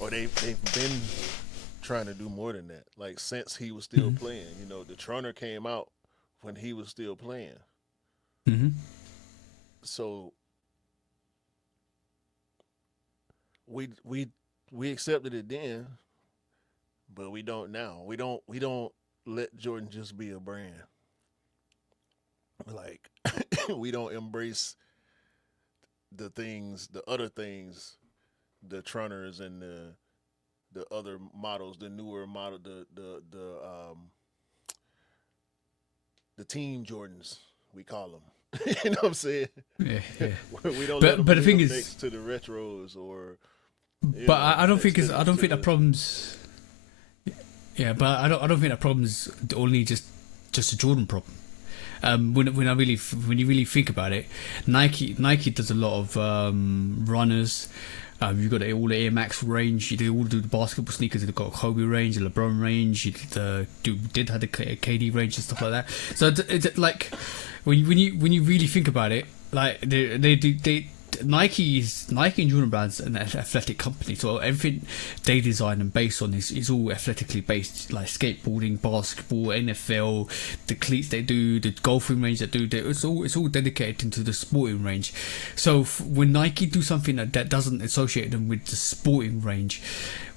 or they've been trying to do more than that, like since he was still playing. You know, the Trunner came out when he was still playing. So we accepted it then, but we don't now. We don't let Jordan just be a brand. Like, we don't embrace the other things, the Trunners and the other models, the newer model, the Team Jordans, we call them. You know what I'm saying? Yeah. We don't let them but the thing next is, to the retros or. But I don't think that problem's. Yeah, but I don't think that problem's only just a Jordan problem. When you really think about it, Nike does a lot of runners. You've got all the Air Max range. You do all the basketball sneakers. They've got a Kobe range, the LeBron range. You did have the KD range and stuff like that. So it's like when you really think about it, like they Nike and Jordan Brand's an athletic company, so everything they design and based on is all athletically based, like skateboarding, basketball, NFL, the cleats they do, the golfing range they do. It's all dedicated into the sporting range. So when Nike do something that doesn't associate them with the sporting range,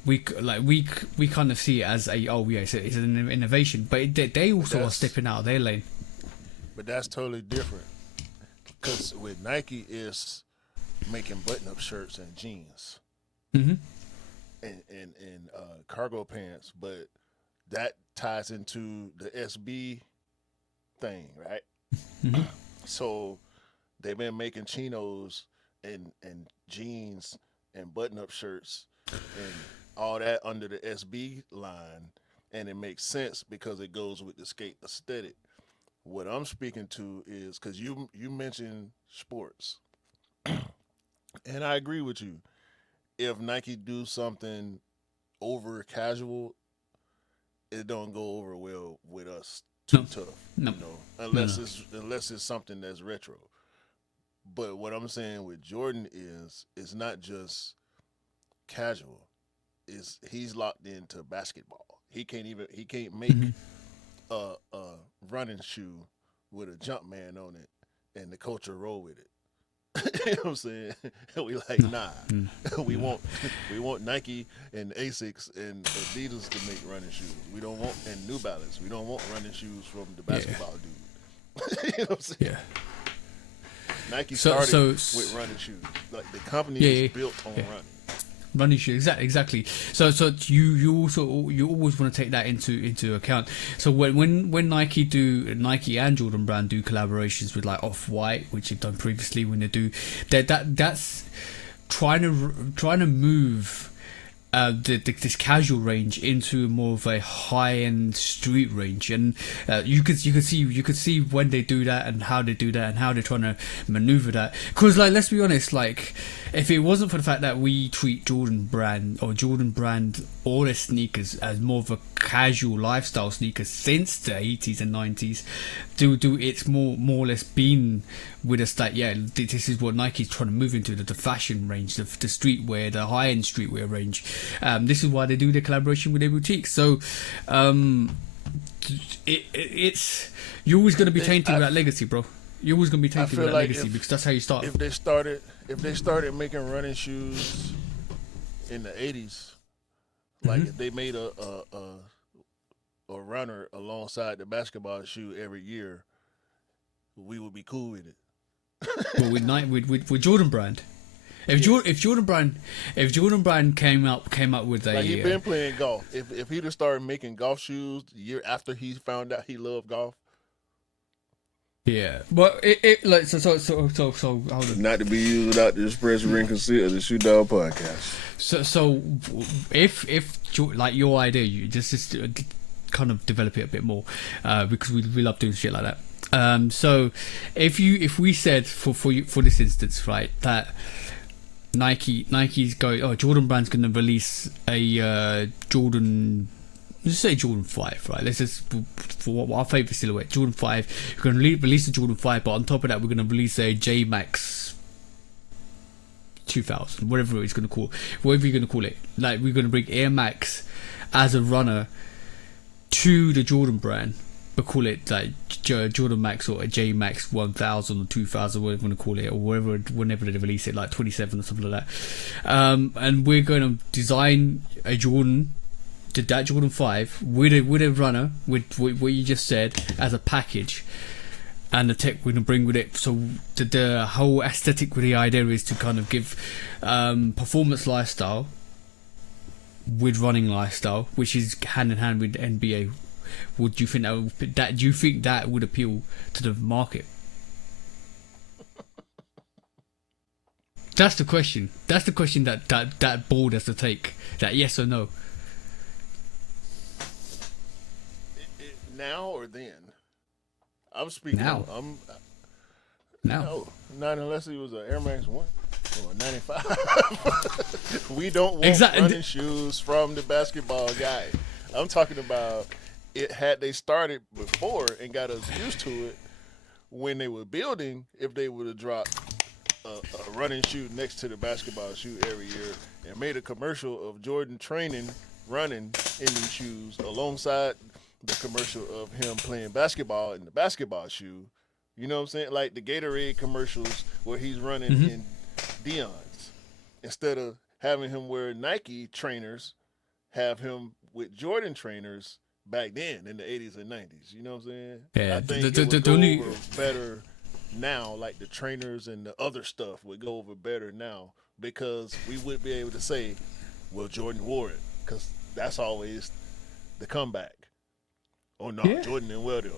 we kind of see it as it's an innovation, but they also are stepping out of their lane. But that's totally different, because with Nike is making button-up shirts and jeans, and cargo pants, but that ties into the SB thing, right? So they've been making chinos and jeans and button-up shirts and all that under the SB line, and it makes sense because it goes with the skate aesthetic. What I'm speaking to is, because you mentioned sports. And I agree with you. If Nike do something over casual, it don't go over well with us too tough. No. You know, unless it's something that's retro. But what I'm saying with Jordan is, it's not just casual. He's locked into basketball. He can't make a running shoe with a jump man on it and the culture roll with it. You know what I'm saying? We like, nah. We want Nike and Asics and Adidas to make running shoes. We don't want, and New Balance. We don't want running shoes from the basketball dude. You know what I'm saying? Yeah. Nike started with running shoes. Like, the company is built on running. Running shoes, exactly. So you always want to take that into account. So when Nike and Jordan Brand do collaborations with like Off-White, which you've done previously, when they do that's trying to move this casual range into more of a high-end street range, and you could see when they do that and how they do that and how they're trying to maneuver that. Because like, let's be honest, like if it wasn't for the fact that we treat Jordan brand all their sneakers as more of a casual lifestyle sneakers since the 80s and 90s, it's more or less been with us that this is what Nike's trying to move into, the fashion range, the streetwear, the high-end streetwear range. This is why they do their collaboration with their boutiques. So it's you're always going to be tainted with that legacy, bro. You're always going to be tainted with that legacy because that's how you start. If they started making running shoes in the 80s, like if they made a runner alongside the basketball shoe every year, we would be cool with it. Well, with Jordan Brand. If Jordan Brand came up with a, like, he'd been playing golf. If he'd have started making golf shoes the year after he found out he loved golf. Yeah, but so hold on. Not to be used without the express written consent of the Shoe Dog podcast. So if like your idea, you just kind of develop it a bit more, because we love doing shit like that. So if we said for this instance, right, that Nike's going, Jordan Brand's going to release a Jordan. Let's say Jordan 5, right? Let's just, for our favourite silhouette, Jordan 5. We're going to release the Jordan 5, but on top of that, we're going to release a J Max 2000, whatever it's going to call, whatever you're going to call it. Like, we're going to bring Air Max as a runner to the Jordan brand, but call it like Jordan Max or a J Max 1000 or 2000, whatever you want to call it, or whenever they release it, like 27 or something like that. And we're going to design a Jordan. That Jordan 5 with a runner with what you just said as a package, and the tech we're gonna bring with it. So the whole aesthetic with the idea is to kind of give performance lifestyle with running lifestyle, which is hand in hand with NBA. Would you think that would appeal to the market? That's the question. That's the question that board has to take. That yes or no. Now or then? I'm speaking now. Now. No, not unless it was an Air Max 1 or a 95. We don't want running shoes from the basketball guy. I'm talking about it. Had they started before and got us used to it when they were building, if they would have dropped a running shoe next to the basketball shoe every year and made a commercial of Jordan training, running in these shoes alongside the commercial of him playing basketball in the basketball shoe, you know what I'm saying? Like the Gatorade commercials where he's running in Dion's. Instead of having him wear Nike trainers, have him with Jordan trainers back then in the 80s and 90s. You know what I'm saying? Yeah, I think it would go over better now, like the trainers and the other stuff would go over better now because we would be able to say, well, Jordan wore it, because that's always the comeback. Oh no, Jordan didn't wear them.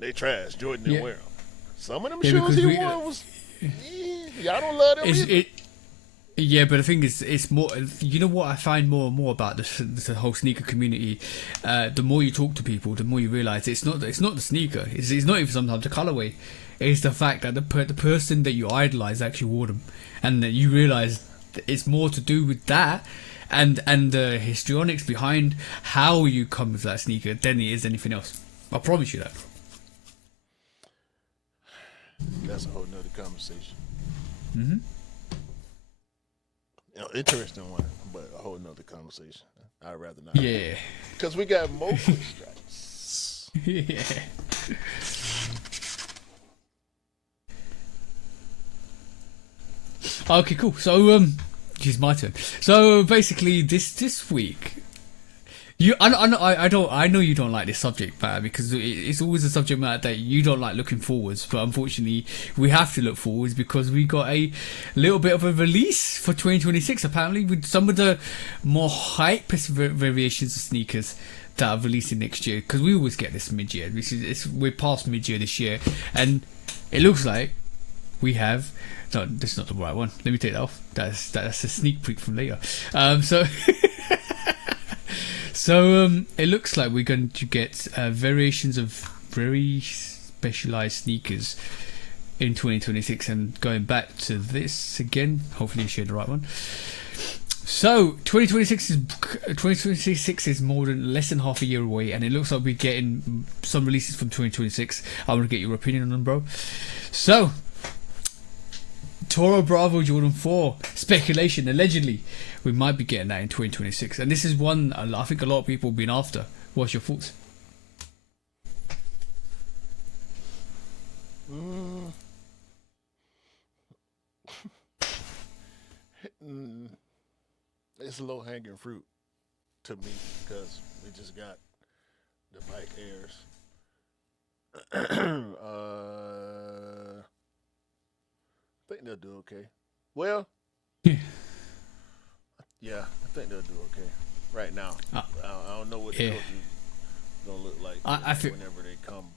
They trash. Jordan didn't wear them. Some of them shoes he wore was, y'all don't love them either. Yeah, but the thing is, it's more. You know what I find more and more about the whole sneaker community. The more you talk to people, the more you realize it's not the sneaker. It's not even sometimes the colorway. It's the fact that the person that you idolize actually wore them, and that you realize it's more to do with that. And the histrionics behind how you come with that sneaker than it is anything else. I promise you that. That's a whole nother conversation. Mm-hmm. Interesting one, but a whole nother conversation. I'd rather not. Yeah. Because we got more strikes. Yeah. Okay, cool. So, it's my turn. So basically, this week, I know you don't like this subject matter because it's always a subject matter that you don't like looking forwards. But unfortunately, we have to look forwards because we got a little bit of a release for 2026. Apparently, with some of the more hype variations of sneakers that are releasing next year. Because we always get this mid-year. We're past mid-year this year, and it looks like we have. No, this is not the right one. Let me take that off. That's a sneak peek from later. So it looks like we're going to get variations of very specialized sneakers in 2026, and going back to this again. Hopefully, I shared the right one. So 2026 is more than less than half a year away, and it looks like we're getting some releases from 2026. I want to get your opinion on them, bro. So Toro Bravo Jordan 4 speculation, allegedly we might be getting that in 2026, and this is one I think a lot of people have been after. What's your thoughts? It's low hanging fruit to me because we just got the bike airs. I think they'll do okay. Well, yeah, I think they'll do okay right now. I don't know what the coach is gonna look like whenever they come.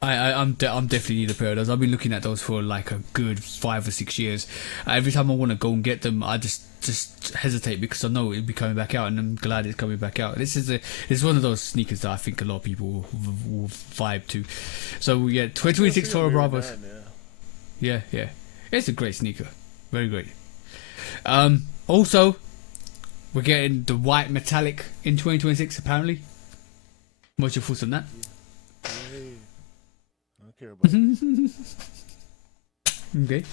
I'm definitely need a pair of those. I've been looking at those for like a good 5 or 6 years. Every time I want to go and get them, I just hesitate because I know it'll be coming back out, and I'm glad it's coming back out. This is one of those sneakers that I think a lot of people will vibe to. So yeah, 2026 Toro Bravos. Yeah, it's a great sneaker, very great. Also, we're getting the white metallic in 2026 apparently. What's your thoughts on that? Care about Okay.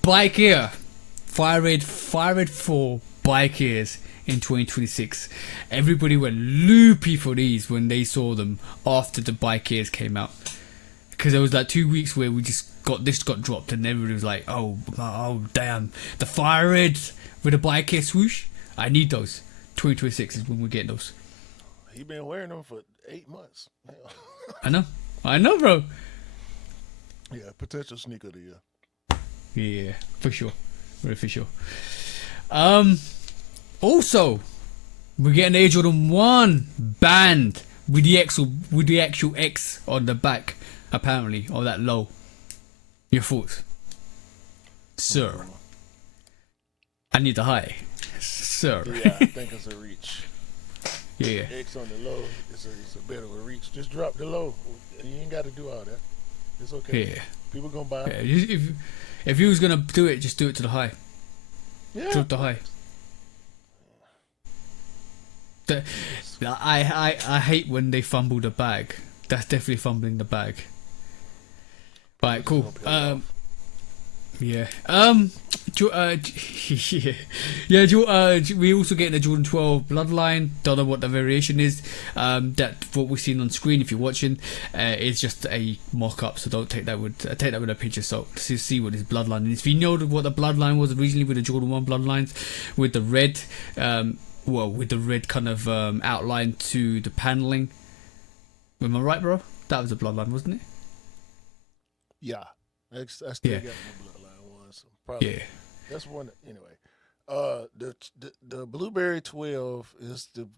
Bike Air. Fire Red 4 Bike Airs in 2026. Everybody went loopy for these when they saw them after the Bike Airs came out. Because there was like 2 weeks where this got dropped, and everybody was like, oh damn, the Fire Red with a Bike Air swoosh. I need those. 2026 is when we're getting those. He been wearing them for 8 months. I know, bro. Yeah, potential sneaker of the year. Yeah, for sure. Very for sure. Also, we're getting Air Jordan 1 band with the actual X on the back, apparently, or that low. Your thoughts, sir? I need the high, sir. Yeah, I think it's a reach. Yeah. X on the low, it's a bit of a reach. Just drop the low. You ain't got to do all that. It's okay. Yeah. People gonna buy it. Yeah. If you was gonna do it, just do it to the high. Yeah. Drop the high. I hate when they fumble the bag. That's definitely fumbling the bag. Right, cool. Yeah. We also get the Jordan 12 Bloodline. Don't know what the variation is. That what we're seeing on screen, if you're watching, is just a mock-up. So don't take that with a pinch of salt to see what his Bloodline is. If you know what the Bloodline was originally with the Jordan 1 Bloodlines, with the red, with the red kind of outline to the paneling. Am I right, bro? That was a Bloodline, wasn't it? Yeah. I still got my Bloodline ones. Probably. Yeah. That's one. Anyway, the Blueberry 12 is the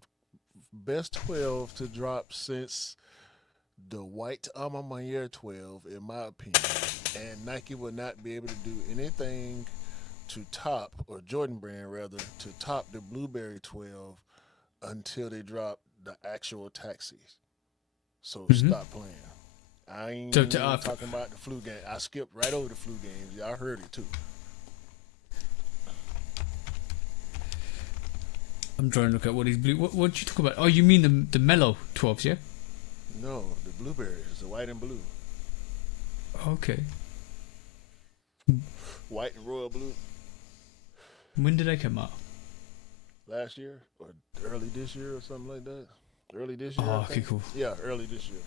best 12 to drop since the white Alma Mater 12, in my opinion. And Nike will not be able to do anything to top, or Jordan brand rather, to top the Blueberry 12 until they drop the actual taxis. So stop playing. I ain't talking about the flu game. I skipped right over the flu games. Y'all heard it too. I'm trying to look at what these blue. What did you talk about? Oh, you mean the mellow 12s, yeah? No, the blueberries, the white and blue. Okay. White and royal blue. When did they come out? Last year or early this year or something like that. Early this year. Oh, okay, cool. Yeah, early this year.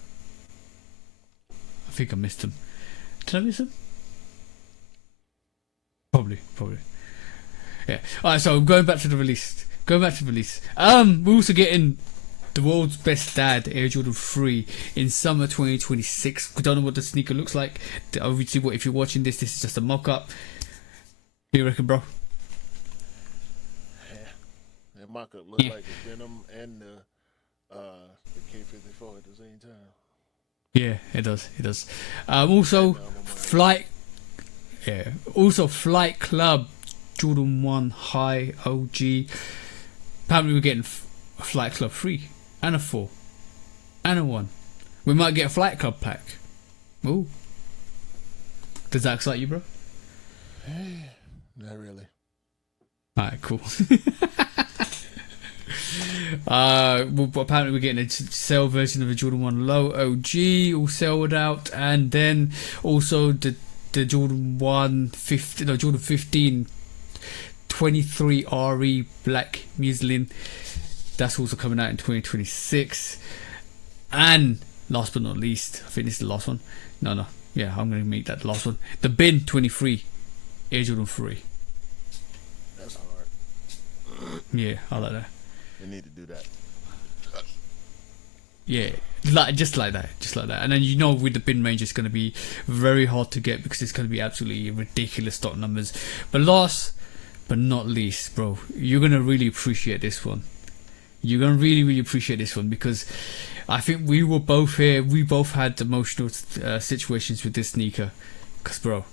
I think I missed them. Did I miss them? Probably. Yeah. Alright, so going back to the release. We're also getting the world's best dad Air Jordan 3 in summer 2026. We don't know what the sneaker looks like. Obviously, if you're watching this is just a mock-up. What do you reckon, bro? Yeah. That mock-up looks like the Venom and the K54 at the same time. Yeah, it does. It does. Also, Flight. Yeah. Also, Flight Club Jordan 1 High OG. Apparently, we're getting a Flight Club 3 and a 4 and a 1. We might get a Flight Club pack. Ooh. Does that excite you, bro? Not really. Alright, cool. Well, apparently we're getting a sale version of the Jordan 1 Low OG all sold out, and then also the Jordan 1 15, no, Jordan 15 23 RE black muslin, that's also coming out in 2026. And last but not least, I think this is the last one. No, yeah, I'm gonna make that the last one. The Bin 23 Air Jordan 3. That's hard. Yeah, I like that. They need to do that. Yeah, just like that. And then with the bin range, it's going to be very hard to get because it's going to be absolutely ridiculous stock numbers. But last but not least, bro, you're going to really appreciate this one. You're going to really, really appreciate this one because I think we were both here. We both had emotional situations with this sneaker. Because, bro,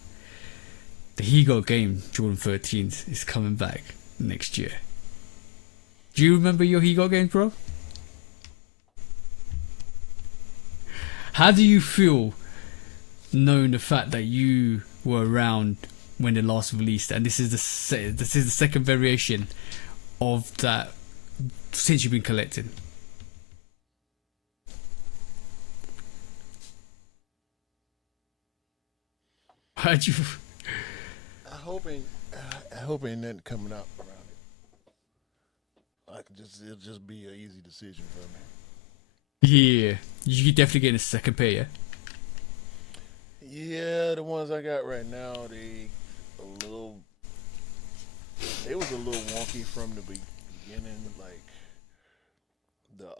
the Higo game, Jordan 13s, is coming back next year. Do you remember your Higo games, bro? How do you feel knowing the fact that you were around when they last released, and this is the second variation of that since you've been collecting? How'd you? I hope ain't nothing coming out around it. It'll just be an easy decision for me. Yeah, you could definitely get a second pair, yeah? Yeah, the ones I got right now, they was a little wonky from the beginning. Like the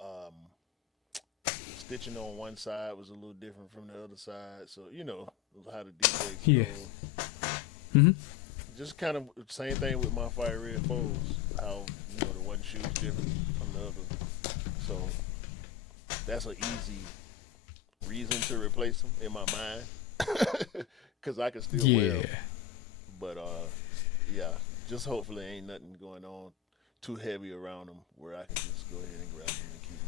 stitching on one side was a little different from the other side. So how the defects Yeah. go. Mm-hmm. Just kind of same thing with my fire red foes. How the one shoe is different from the other. So that's an easy reason to replace them in my mind, because I can still wear them. But yeah, just hopefully ain't nothing going on too heavy around them where I can just go ahead and grab them and keep them.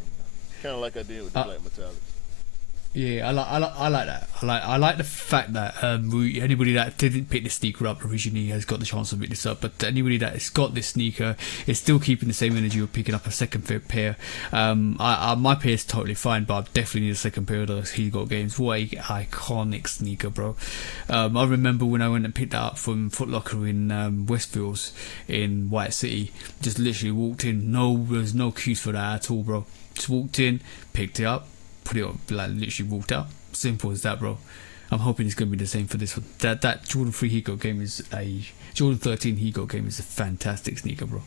Kind of like I did with the black metallics. Yeah, I like that. I like the fact that anybody that didn't pick the sneaker up originally has got the chance to pick this up. But anybody that has got this sneaker is still keeping the same energy of picking up a second pair. My pair is totally fine, but I definitely need a second pair of those Higo games. What a iconic sneaker, bro! I remember when I went and picked that up from Foot Locker in Westfields in White City. Just literally walked in. There was no queues for that at all, bro. Just walked in, picked it up, put it on, like literally walked out. Simple as that, bro. I'm hoping it's gonna be the same for this one. That Jordan 3 Higo game is Jordan 13 Higo game is a fantastic sneaker, bro.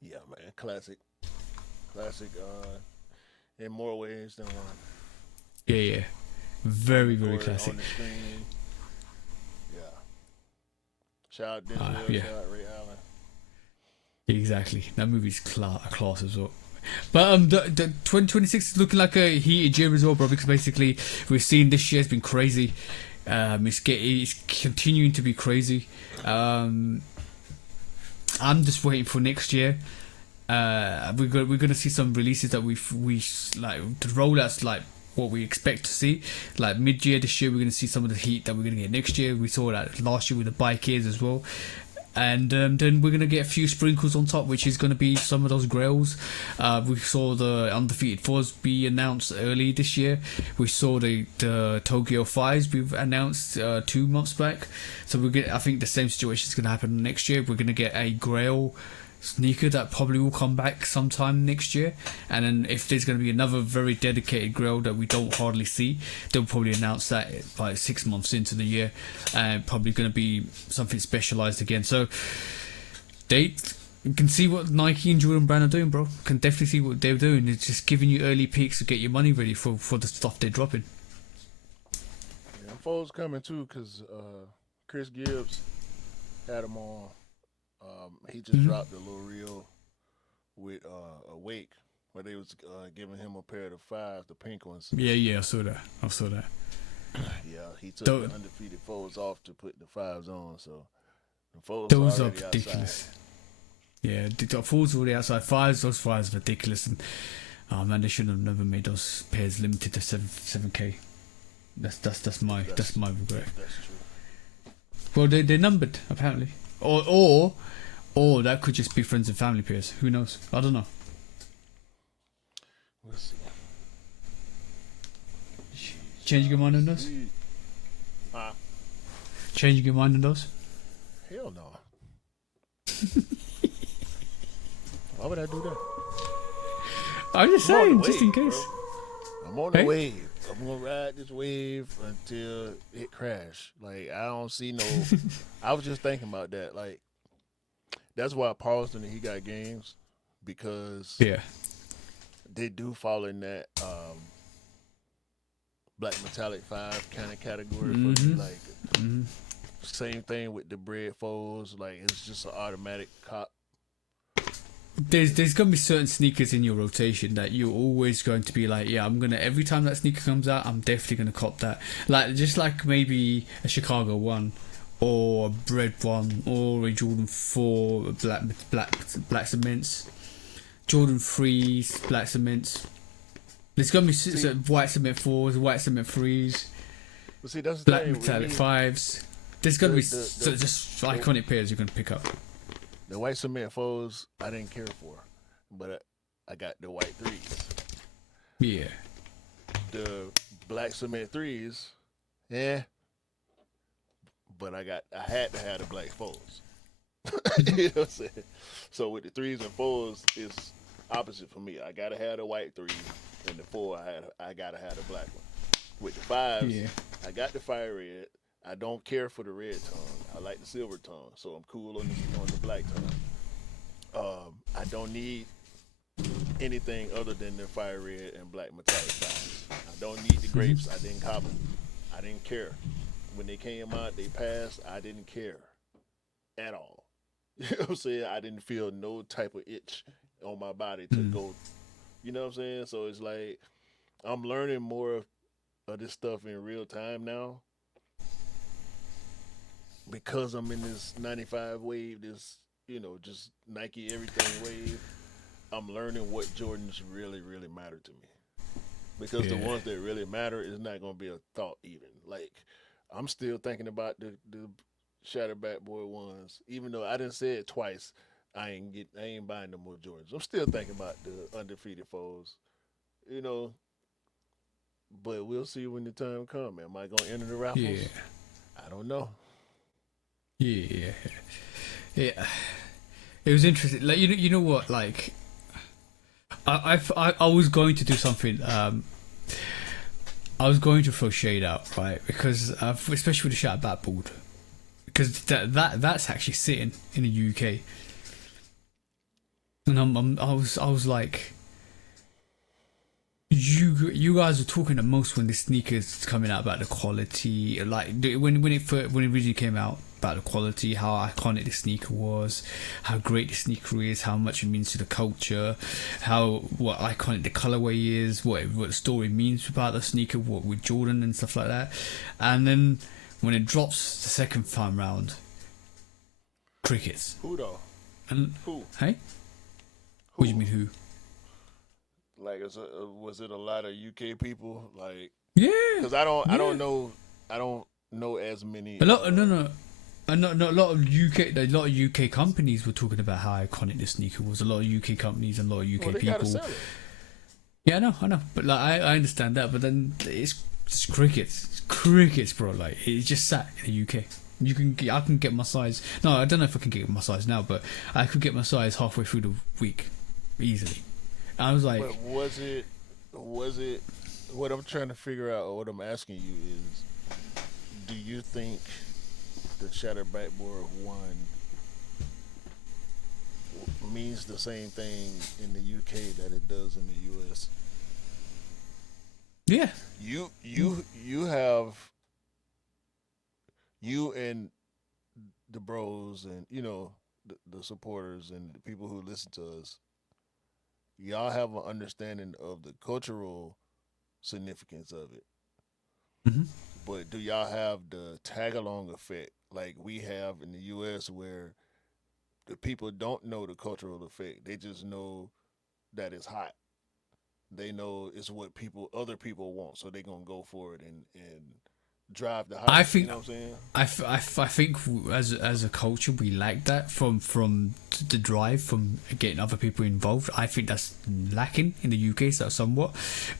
Yeah, man, classic, in more ways than one. Yeah, very classic. On the screen. Yeah. Shout out Denzel, yeah. shout out Ray Allen. Exactly, that movie's a class as well. But the 2026 is looking like a heated year as well, bro. Because basically we've seen this year's been crazy. It's continuing to be crazy. I'm just waiting for next year. We're gonna see some releases that we like the rollouts like what we expect to see. Like mid-year this year, we're gonna see some of the heat that we're gonna get next year. We saw that last year with the bike ears as well. And then we're going to get a few sprinkles on top, which is going to be some of those grails. We saw the Undefeated 4s be announced early this year. We saw the Tokyo 5s be announced 2 months back. So I think the same situation is going to happen next year. We're going to get a grail sneaker that probably will come back sometime next year, and then if there's going to be another very dedicated grail that we don't hardly see, they'll probably announce that like 6 months into the year, and probably going to be something specialized again. So you can see what Nike and Jordan Brand are doing, bro. Can definitely see what they're doing. It's just giving you early peaks to get your money ready for the stuff they're dropping. Yeah, foes coming too, because Chris Gibbs had them on. He just dropped a little reel with Awake where they was giving him a pair of the fives, the pink ones. Yeah, I saw that. Yeah, he took Tho- the undefeated foes off to put the fives on. So the foes are those are already outside. ridiculous. Yeah, the fours already outside. Fives, those fives are ridiculous. And oh man, they should have never made those pairs limited to 7K. That's my regret. That's true. Well, they're numbered apparently, or that could just be friends and family pairs. Who knows? I don't know. We'll see. Changing your mind on those? Huh? Changing your mind on those? Hell no. Why would I do that? I'm just I'm on saying, the just in wave, case. bro. I'm on the wave. I'm gonna ride this wave until it crash. Like I don't see no. I was just thinking about that. Like that's why I paused and he got games because Yeah. they do fall in that black metallic 5 kind of category for me. Like same thing with the bread foes. Like it's just an automatic cop. There's gonna be certain sneakers in your rotation that you're always going to be like, yeah, I'm gonna every time that sneaker comes out, I'm definitely gonna cop that. Like just like maybe a Chicago 1, or a Bread 1, or a Jordan 4 black cements, Jordan 3s black cements. There's gonna be white cement 4s, white cement 3s, But see, that's the black thing. metallic Me, 5s. There's gonna be the- just iconic pairs you're gonna pick up. the white cement foes, I didn't care for, but I got the white 3s. Yeah. The black cement 3s, yeah. But I had to have the black foes. You know what I'm saying? So with the 3s and 4s, it's opposite for me. I gotta have the white 3, and the 4 I gotta have the black one. With the 5s, Yeah. I got the fire red. I don't care for the red tone. I like the silver tone, so I'm cool on the black tone. I don't need anything other than the fire red and black metallic 5s. I don't need the grapes. I didn't cop them. I didn't care. When they came out, they passed. I didn't care at all. You know what I'm saying? I didn't feel no type of itch on my body to go. You know what I'm saying? So it's like I'm learning more of this stuff in real time now because I'm in this 95 wave, this, just Nike everything wave. I'm learning what Jordans really, really matter to me. Because the ones that really matter is not going to be a thought even. Like, I'm still thinking about the Shatterback Boy ones. Even though I didn't say it twice, I ain't buying no more Jordans. I'm still thinking about the undefeated foes. But we'll see when the time comes. Am I going to enter the raffles? Yeah. I don't know. Yeah. It was interesting. Like you know what? Like, I was going to do something. I was going to throw shade out, right? Because especially with the Shaq backboard, because that's actually sitting in the UK, and I was like, you guys were talking the most when the sneakers coming out about the quality, like when it originally came out, about the quality, how iconic the sneaker was, how great the sneaker is, how much it means to the culture, what iconic the colorway is, what the story means about the sneaker, what with Jordan and stuff like that. And then when it drops the second time round, crickets. Who though? And Who? Hey, what do you mean who? Like, was it a lot of UK people? Like, Yeah, because I don't know as many. a lot. No. A lot of UK companies were talking about how iconic this sneaker was. A lot of UK companies and a lot of UK they people. gotta sell it. Yeah, I know. But like, I understand that. But then it's crickets. It's crickets, bro. Like, it's just sat in the UK. I can get my size. No, I don't know if I can get my size now, but I could get my size halfway through the week easily. I was like, But was it? What I'm trying to figure out, or what I'm asking you is, do you think the Shatterback Board 1 means the same thing in the UK that it does in the US? yeah, You have you and the bros and the supporters and the people who listen to us. y'all have an understanding of the cultural significance of it, Hmm. but do y'all have the tag along effect like we have in the U.S. where the people don't know the cultural effect? They just know that it's hot. They know it's what other people want, so they're gonna go for it and drive the I hype. You think know what I'm saying? I think as a culture we like that from the drive from getting other people involved. I think that's lacking in the UK so somewhat,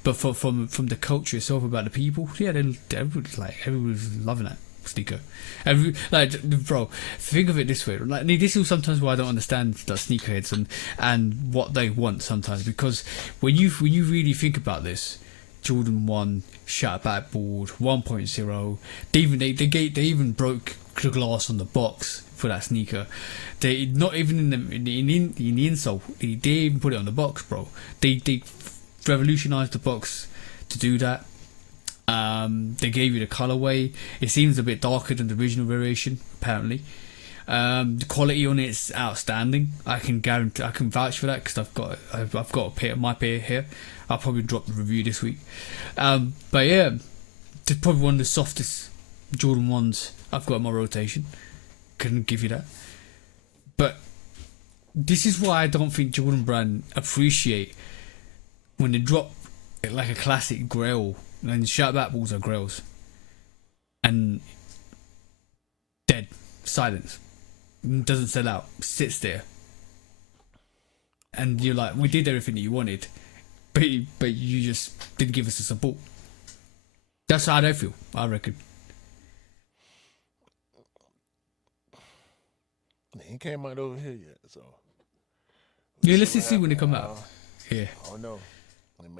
but from the culture itself about the people, yeah, everybody's loving that sneaker. Bro, think of it this way. Like this is sometimes why I don't understand the sneakerheads and what they want sometimes, because when you really think about this, Jordan 1, Shat Backboard, 1.0. They even broke the glass on the box for that sneaker. They not even in the insole. They even put it on the box, bro. They revolutionized the box to do that. They gave you the colorway. It seems a bit darker than the original variation, apparently. The quality on it's outstanding. I can guarantee, I can vouch for that because I've got a pair, my pair here. I'll probably drop the review this week. But yeah, it's probably one of the softest Jordan ones I've got in my rotation. Couldn't give you that. But this is why I don't think Jordan Brand appreciate when they drop like a classic grail, and shout back balls are grails, and dead silence, doesn't sell out, sits there, and you're like, we did everything that you wanted, but you just didn't give us the support. That's how I feel, I reckon. He came out over here yet, so Yeah, we'll let's what just see when they happens. come out. Yeah, I don't know. I don't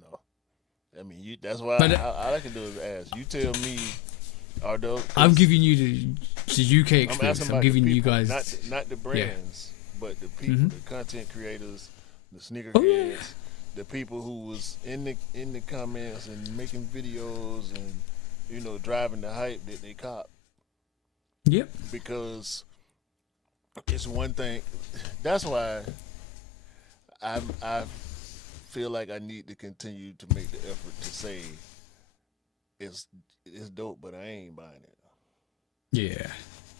know. I mean, that's why but all I can do is ask. You tell me, are those? I'm giving you the UK I'm experience. asking I'm about giving the you people, guys. not the brands, but the people, Mhm. the content creators, the sneakerheads, Oh yeah. the people who was in the comments and making videos and driving the hype that they cop. Yep. Because it's one thing. That's why I feel like I need to continue to make the effort to say it's dope, but I ain't buying it. Yeah.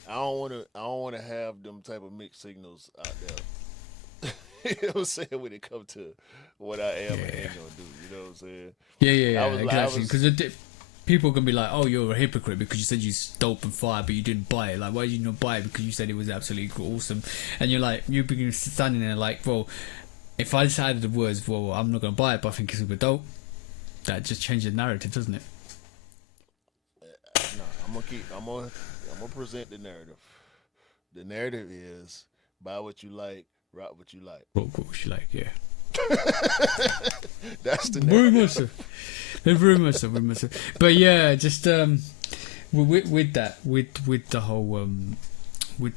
I don't wanna have them type of mixed signals out there. You know what I'm saying, when it comes to what I am and Yeah. ain't gonna do. You know what I'm saying? Yeah, I was like, exactly. Because people are gonna be like, "Oh, you're a hypocrite because you said you dope and fire, but you didn't buy it. Like, why did you not buy it? Because you said it was absolutely awesome." And you're like, you're standing there like, "Well, if I decided the words, well, I'm not gonna buy it, but I think it's super dope." That just changes the narrative, doesn't it? no, I'm gonna present the narrative. The narrative is buy what you like, rock what you like. What was you like? Yeah. That's the Very narrative. much so. Very much so. Very much so. But yeah, just with that, with the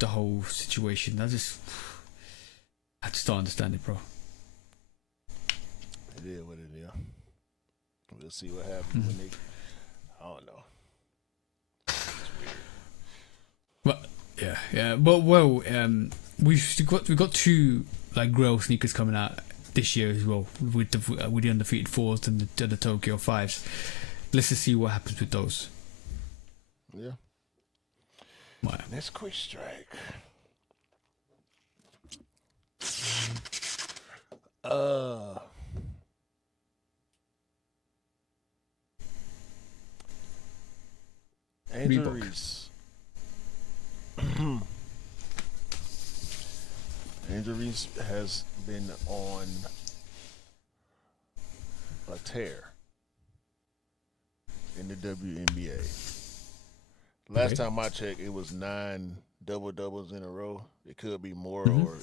whole situation, I just don't understand it, bro. It is what it is. We'll see what happens when they. I don't know. But yeah. But we've got two like Grail sneakers coming out this year as well with the undefeated fours and the Tokyo fives. Let's just see what happens with those. Yeah. Right. Next quick strike. Angel Reebok. Reese. Angel Reese has been on a tear in the WNBA. Last Okay. time I checked, it was 9 double doubles in a row. It could be more, Mhm. or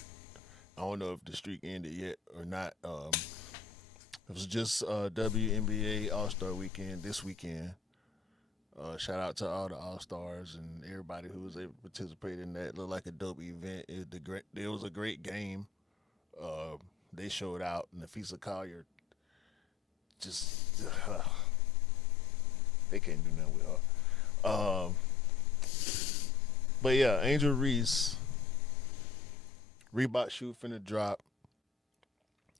I don't know if the streak ended yet or not. It was just WNBA All Star Weekend this weekend. Shout out to all the All Stars and everybody who was able to participate in that. It looked like a dope event. It was a great game. Uh, they showed out, and Nafisa Collier just they can't do nothing with her. But yeah, Angel Reese, Reebok shoe finna drop.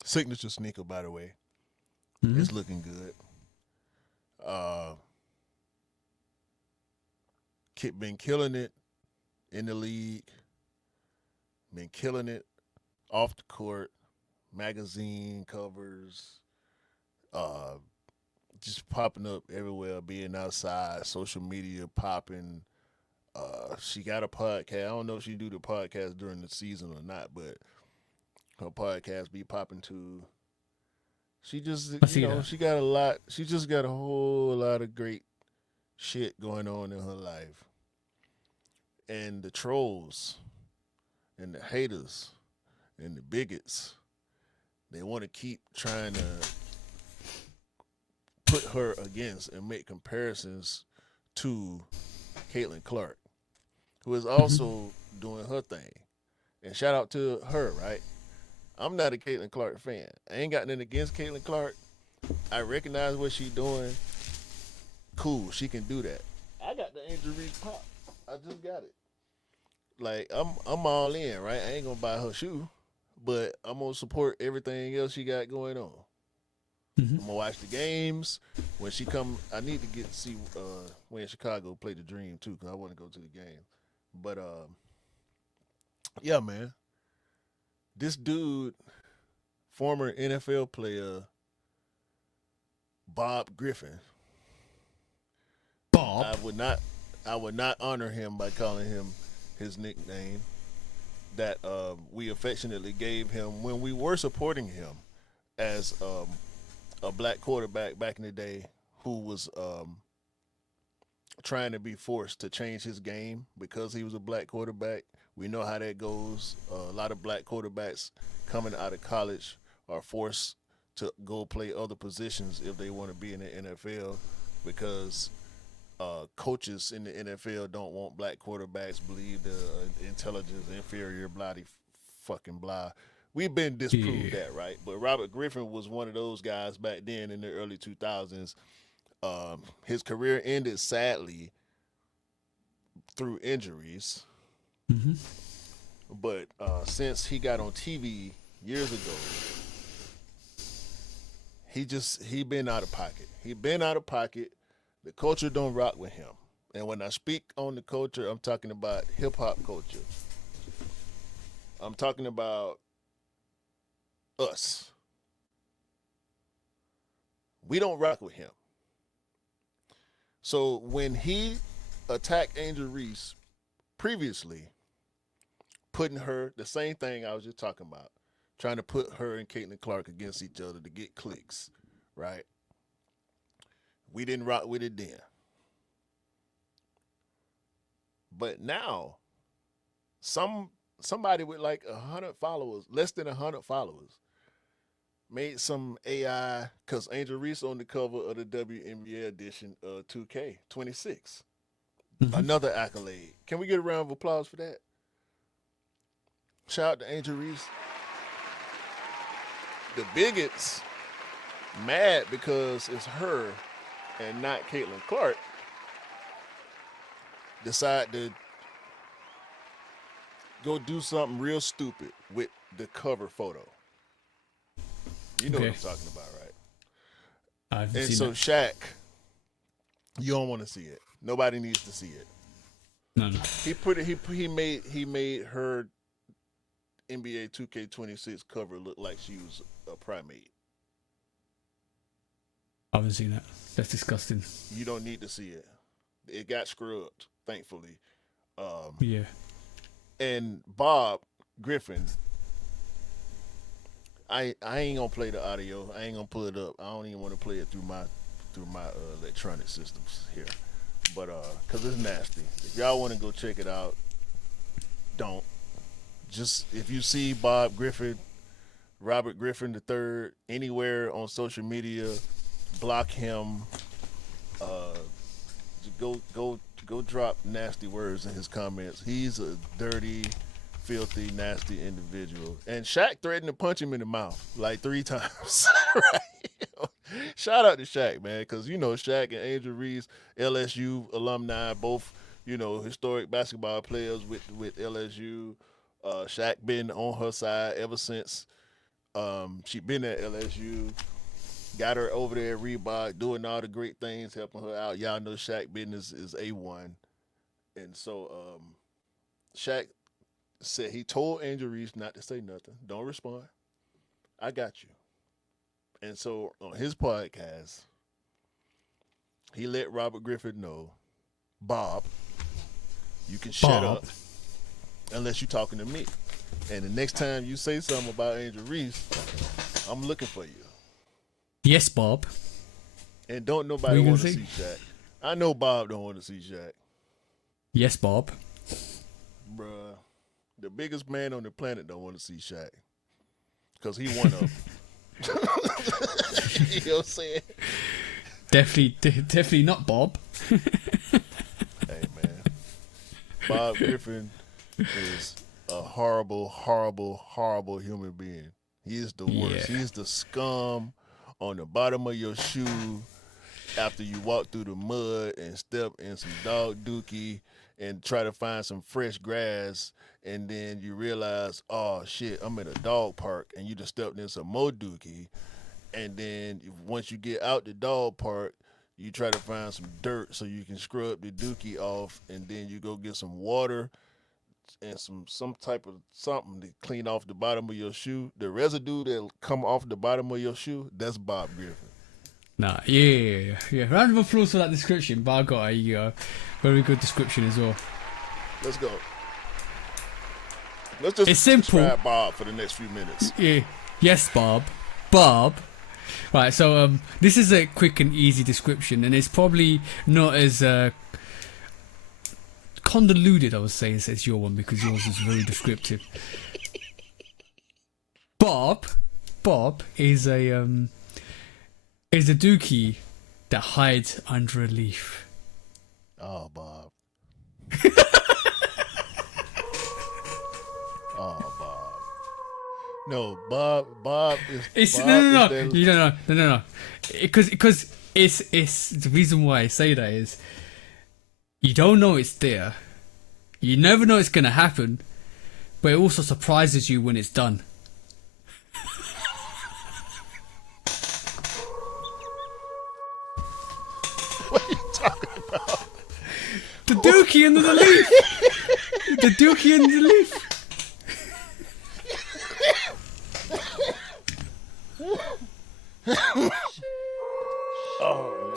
Signature sneaker, by the way. Mhm. It's looking good. Uh, been killing it in the league. Been killing it off the court. Magazine covers. Uh, just popping up everywhere. Being outside. Social media popping. She got a podcast. I don't know if she do the podcast during the season or not, but her podcast be popping too. She just, I see that. she got a lot. She just got a whole lot of great shit going on in her life. And the trolls and the haters and the bigots, they want to keep trying to put her against and make comparisons to Caitlin Clark, who is Mhm. also doing her thing. And shout out to her, right? I'm not a Caitlin Clark fan. I ain't got nothing against Caitlin Clark. I recognize what she's doing. Cool, she can do that. I got the Angel Reese pop. I just got it. Like I'm all in, right? I ain't gonna buy her shoe, but I'm gonna support everything else she got going on. Mhm. I'm gonna watch the games when she come. I need to get to see when Chicago play the Dream too, because I want to go to the game. But yeah, man, this dude, former NFL player Bob Griffin, Bob. I would not, I would not honor him by calling him his nickname that we affectionately gave him when we were supporting him as a black quarterback back in the day who was trying to be forced to change his game because he was a black quarterback. We know how that goes. A lot of black quarterbacks coming out of college are forced to go play other positions if they want to be in the NFL because coaches in the NFL don't want black quarterbacks, believe the intelligence inferior, bloody fucking blah. We've been disproved Yeah. that, right? But Robert Griffin was one of those guys back then in the early 2000s. His career ended sadly through injuries, Mhm. but since he got on TV years ago, he been out of pocket. He been out of pocket. The culture don't rock with him. And when I speak on the culture, I'm talking about hip hop culture. I'm talking about us. We don't rock with him. So when he attacked Angel Reese previously, putting her the same thing I was just talking about, trying to put her and Caitlin Clark against each other to get clicks, right? We didn't rock with it then. But now, some somebody with like 100 followers, less than 100 followers, made some AI because Angel Reese on the cover of the WNBA edition of 2K26. Mhm. Another accolade. Can we get a round of applause for that? Shout out to Angel Reese. The bigots mad because it's her and not Caitlin Clark. Decide to go do something real stupid with the cover photo. You know what Okay. I'm talking about, right? I haven't And seen so that. Shaq, you don't want to see it. Nobody needs to see it. No, no. He made her NBA 2K26 cover look like she was a primate. I haven't seen that. That's disgusting. You don't need to see it. It got scrubbed, thankfully. Um, Yeah. and Bob Griffin, I ain't gonna play the audio. I ain't gonna pull it up. I don't even want to play it through my electronic systems here. But cause it's nasty. If y'all want to go check it out, don't. Just if you see Bob Griffin, Robert Griffin III anywhere on social media, block him. Uh, go drop nasty words in his comments. He's a dirty, filthy, nasty individual. And Shaq threatened to punch him in the mouth like 3 times. Right? Shout out to Shaq, man, because Shaq and Angel Reese, LSU alumni, both historic basketball players with LSU. Shaq been on her side ever since She been at LSU, got her over there at Reebok, doing all the great things, helping her out. Y'all know Shaq business is A1. And so Shaq said he told Angel Reese not to say nothing. Don't respond. I got you. And so on his podcast, he let Robert Griffin know, Bob, you can shut up unless you're talking to me. And the next time you say something about Angel Reese, I'm looking for you. Yes, Bob. And don't nobody want to see Shaq. I know Bob don't want to see Shaq. Yes, Bob. Bruh, the biggest man on the planet don't want to see Shaq. Because he one of them. You know what I'm saying? Definitely not Bob. Hey, man. Bob Griffin is a horrible, horrible, horrible human being. He is the worst. Yeah. He's the scum on the bottom of your shoe after you walk through the mud and step in some dog dookie and try to find some fresh grass, and then you realize, oh shit, I'm in a dog park, and you just stepped in some more dookie, and then once you get out the dog park, you try to find some dirt so you can scrub the dookie off, and then you go get some water and some type of something to clean off the bottom of your shoe. The residue that come off the bottom of your shoe, that's Bob Griffin. Nah, yeah. Round of applause for that description, but I got a very good description as well. Let's go. Let's just it's simple. Describe Bob for the next few minutes. Yeah. Yes, Bob. Bob. Right, so this is a quick and easy description, and it's probably not as convoluted, I would say, as your one, because yours is very descriptive. Bob is a dookie that hides under a leaf. Oh, Bob. Oh, Bob. No, Bob is. It's Bob no. Is You don't know. No. Because it's the reason why I say that is you don't know it's there. You never know it's gonna happen, but it also surprises you when it's done. What are you talking about? The dookie under the leaf. The dookie under the leaf. Oh,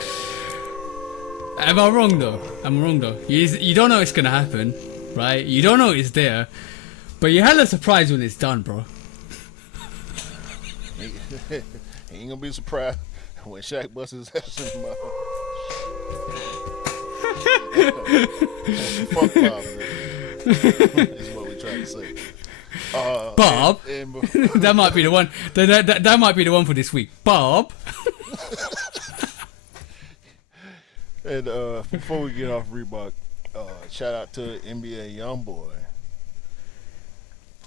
man. Am I wrong though? You don't know it's gonna happen, right? You don't know it's there, but you're hella surprised when it's done, bro. He ain't gonna be surprised when Shaq busts his ass in the mouth. Fuck Bob, is what we trying to say. Bob, that might be the one. That might be the one for this week. Bob. And before we get off Reebok, shout out to NBA Youngboy,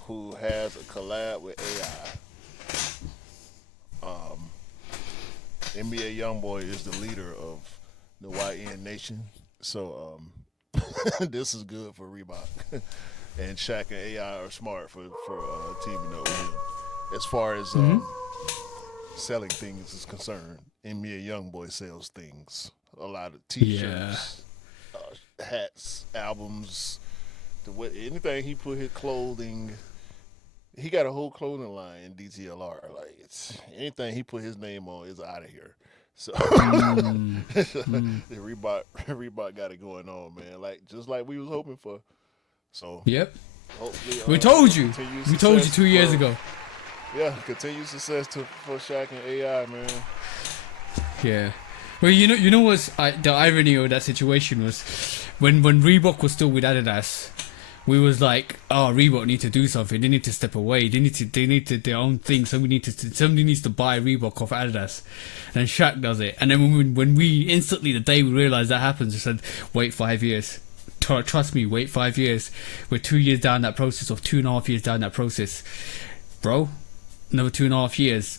who has a collab with AI. NBA Youngboy is the leader of the YN Nation, so this is good for Reebok. And Shaq and AI are smart for teaming up with him. As far as selling things is concerned, NBA Youngboy sells things. A lot of T-shirts, hats, albums, anything he put his clothing. He got a whole clothing line in DTLR. Like anything he put his name on is out of here. So the Reebok got it going on, man. Like just like we was hoping for. So yep. Hopefully, we told you. We told you 2 years ago. Yeah, continued success for Shaq and AI, man. Yeah. Well, you know what's the irony of that situation was when Reebok was still with Adidas, we was like, oh, Reebok need to do something. They need to step away. They need to their own thing. Somebody needs to buy Reebok off Adidas, and Shaq does it. And then when we instantly the day we realized that happens, we said, wait 5 years. Trust me, wait 5 years. We're 2 years down that process, or 2.5 years down that process, bro. Another 2.5 years.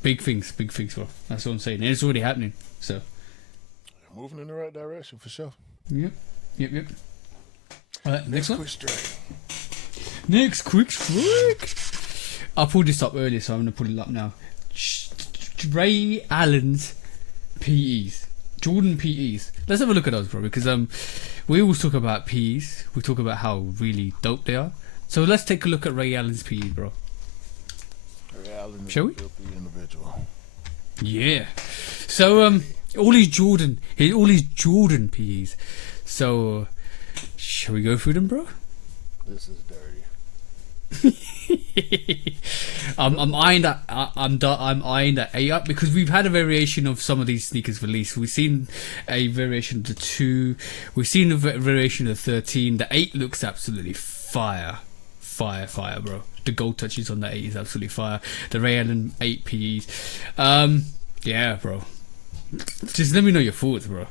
Big things, bro. That's what I'm saying. And it's already happening. So, moving in the right direction for sure. Yep. All right, next one. Quick strike. Next quick strike. I pulled this up earlier, so I'm gonna pull it up now. Ray Allen's PEs, Jordan PEs. Let's have a look at those, bro, because we always talk about PEs. We talk about how really dope they are. So let's take a look at Ray Allen's PEs, bro. Ray Allen is Shall a we? filthy individual. Yeah. So all his Jordan PEs. So shall we go through them, bro? This is dirty. I'm eyeing that. I'm eyeing that 8 up because we've had a variation of some of these sneakers released. We've seen a variation of the 2. We've seen a variation of the 13. The 8 looks absolutely fire, bro. The gold touches on the 8 is absolutely fire. The Ray Allen 8 PEs. Yeah, bro. Just let me know your thoughts, bro.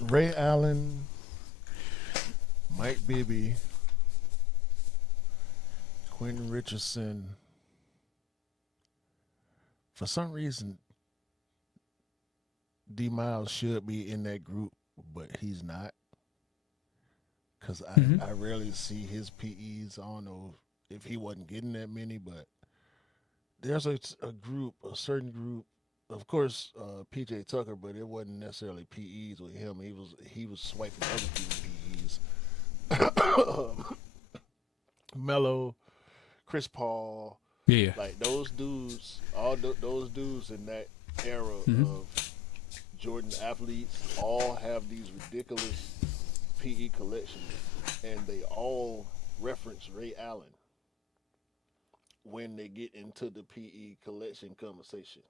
Ray Allen, Mike Bibby, Quentin Richardson. For some reason, D Miles should be in that group, but he's not. Because I rarely see his PEs. I don't know if he wasn't getting that many, but there's a certain group. Of course, PJ Tucker, but it wasn't necessarily PEs with him. He was swiping other people's PEs. Mello, Chris Paul, Yeah. like those dudes, those dudes in that era of Jordan athletes, all have these ridiculous PE collections, and they all reference Ray Allen when they get into the PE collection conversation.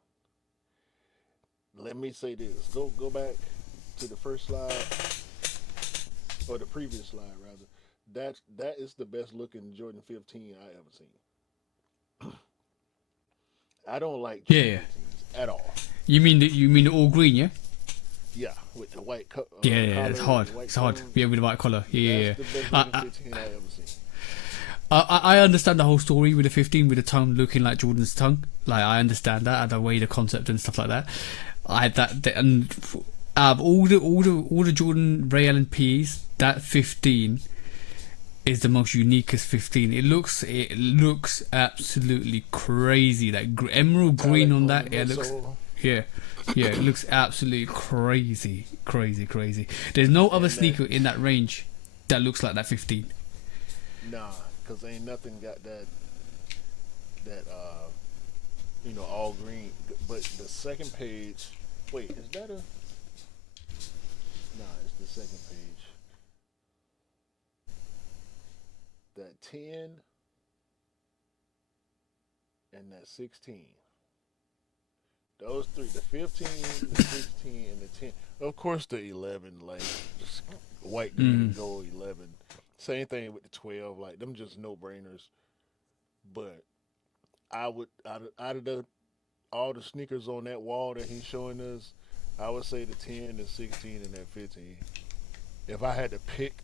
Let me say this. Go back to the first slide, or the previous slide rather. That is the best looking Jordan 15 I ever seen. I don't like Jordan 15s at all. You mean the all green, yeah? Yeah, with the white collar. Yeah, it's hard. It's hard. Yeah, with the white collar. Yeah. That's the best looking 15 I ever seen. I understand the whole story with the 15 with the tongue looking like Jordan's tongue. Like I understand that and the way the concept and stuff like that. And all the Jordan Ray Allen PEs, that 15 is the most uniquest 15. It looks absolutely crazy. That emerald green on that. Yeah, it looks. Yeah, it looks absolutely crazy. There's no other sneaker in that range that looks like that 15. Nah, cause ain't nothing got that all green. But the second page, wait, is that a? Nah, it's the second page. That 10 and that 16. Those three, the 15, the 16, and the 10. Of course, the 11, like just white, green, gold 11. Same thing with the 12, like them just no brainers. But I would out of all the sneakers on that wall that he's showing us, I would say the 10, the 16, and that 15. If I had to pick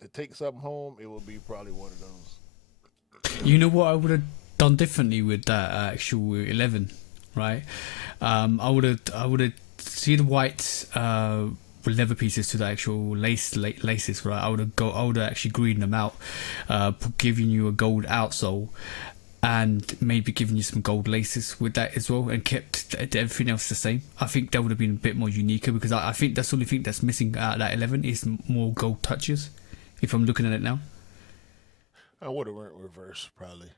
to take something home, it would be probably one of those. You know what I would have done differently with that actual 11, right? I would have see the white leather pieces to the actual laces, right? I would have actually greened them out, giving you a gold outsole, and maybe giving you some gold laces with that as well, and kept everything else the same. I think that would have been a bit more unique because I think that's the only thing that's missing out of that 11 is more gold touches. If I'm looking at it now, I would have went reverse probably.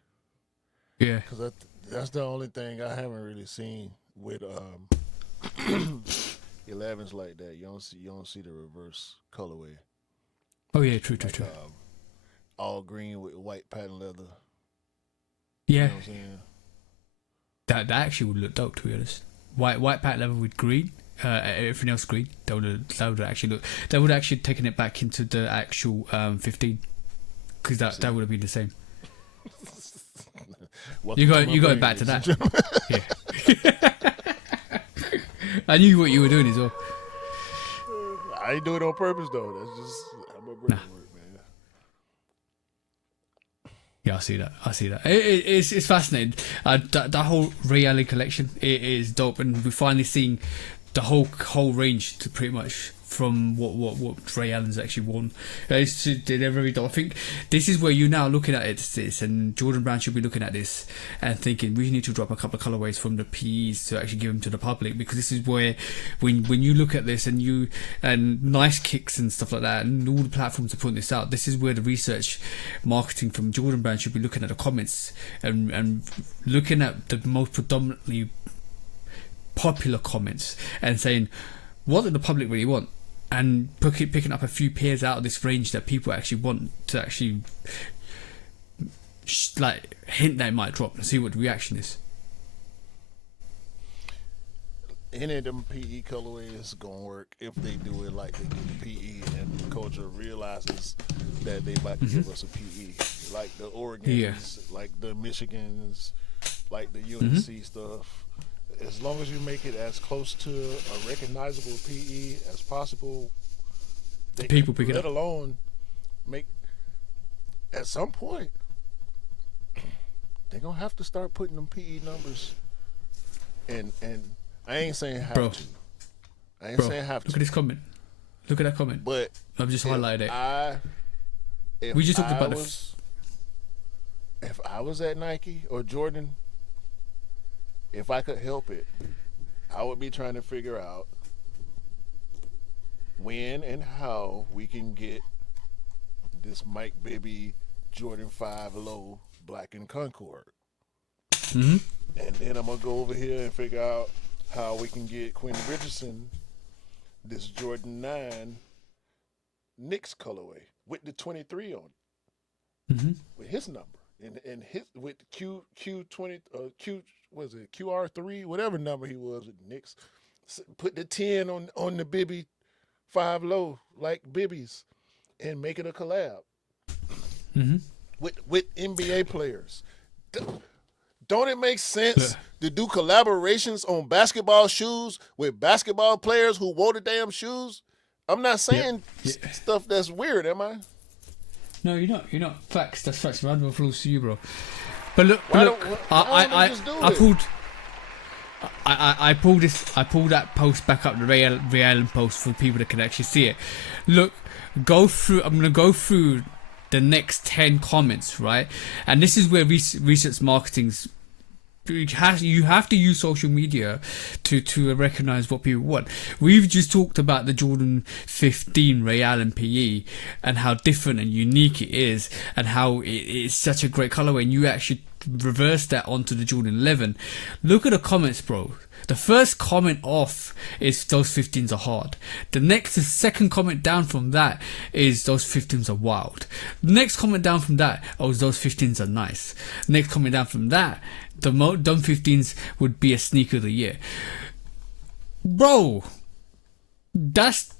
Yeah, because that's the only thing I haven't really seen with 11s like that. You don't see the reverse colorway. Oh yeah, true. All green with white patent leather. Yeah, you know what I'm saying? That actually would look dope, to be honest. White patent leather with green, everything else green. That would actually look. That would actually taken it back into the actual 15, because that would have been the same. You got it back to that. Yeah. I knew what you were doing as well. I ain't do it on purpose though. That's just how my brain work, man. Yeah, I see that. I see that. It's fascinating. That whole Ray Allen collection, it is dope, and we're finally seeing the whole range to pretty much from what Ray Allen's actually won. They're very dope. I think this is where you're now looking at this, and Jordan Brand should be looking at this and thinking we need to drop a couple of colorways from the PEs to actually give them to the public, because this is where when you look at this and Nice Kicks and stuff like that, and all the platforms are putting this out, this is where the research marketing from Jordan Brand should be looking at the comments and looking at the most predominantly popular comments and saying, what do the public really want? And picking up a few pairs out of this range that people actually want to actually like hint that it might drop and see what the reaction is. Any of them PE colorways gonna work if they do it like they do the PE, and the culture realizes that they about to give us a PE, like the Oregons, like the Michigans, like the UNC stuff. As long as you make it as close to a recognizable PE as possible, they people pick it up. Let alone make. At some point, they're gonna have to start putting them PE numbers. And I ain't saying have to. I ain't saying have to. Look at this comment. Look at that comment. But I've just highlighted it. We just talked about if I was at Nike or Jordan, if I could help it, I would be trying to figure out when and how we can get this Mike Bibby Jordan 5 Low Black and Concord. Mm-hmm. And then I'm going to go over here and figure out how we can get Quentin Richardson this Jordan 9 Knicks colorway with the 23 on it. Mm-hmm. With his number. And his with Q20 Q was it QR3, whatever number he was with the Knicks, put the 10 on the Bibby 5 Low like Bibby's and make it a collab with NBA players. Don't it make sense to do collaborations on basketball shoes with basketball players who wore the damn shoes? I'm not saying stuff that's weird, am I? No, you're not. You're not. Facts. That's facts. Round of applause to you, bro. But look, I pulled that post back up, the Ray Allen post, for people that can actually see it. Look, I'm gonna go through the next 10 comments, right? And this is where research marketing's. You have to use social media to recognize what people want. We've just talked about the Jordan 15 Ray Allen PE and how different and unique it is, and how it's such a great colorway, and you actually reverse that onto the Jordan 11. Look at the comments, bro. The first comment off is those 15s are hard. The second comment down from that is those 15s are wild. The next comment down from that, those 15s are nice. Next comment down from that, the dumb 15s would be a sneaker of the year. Bro, that's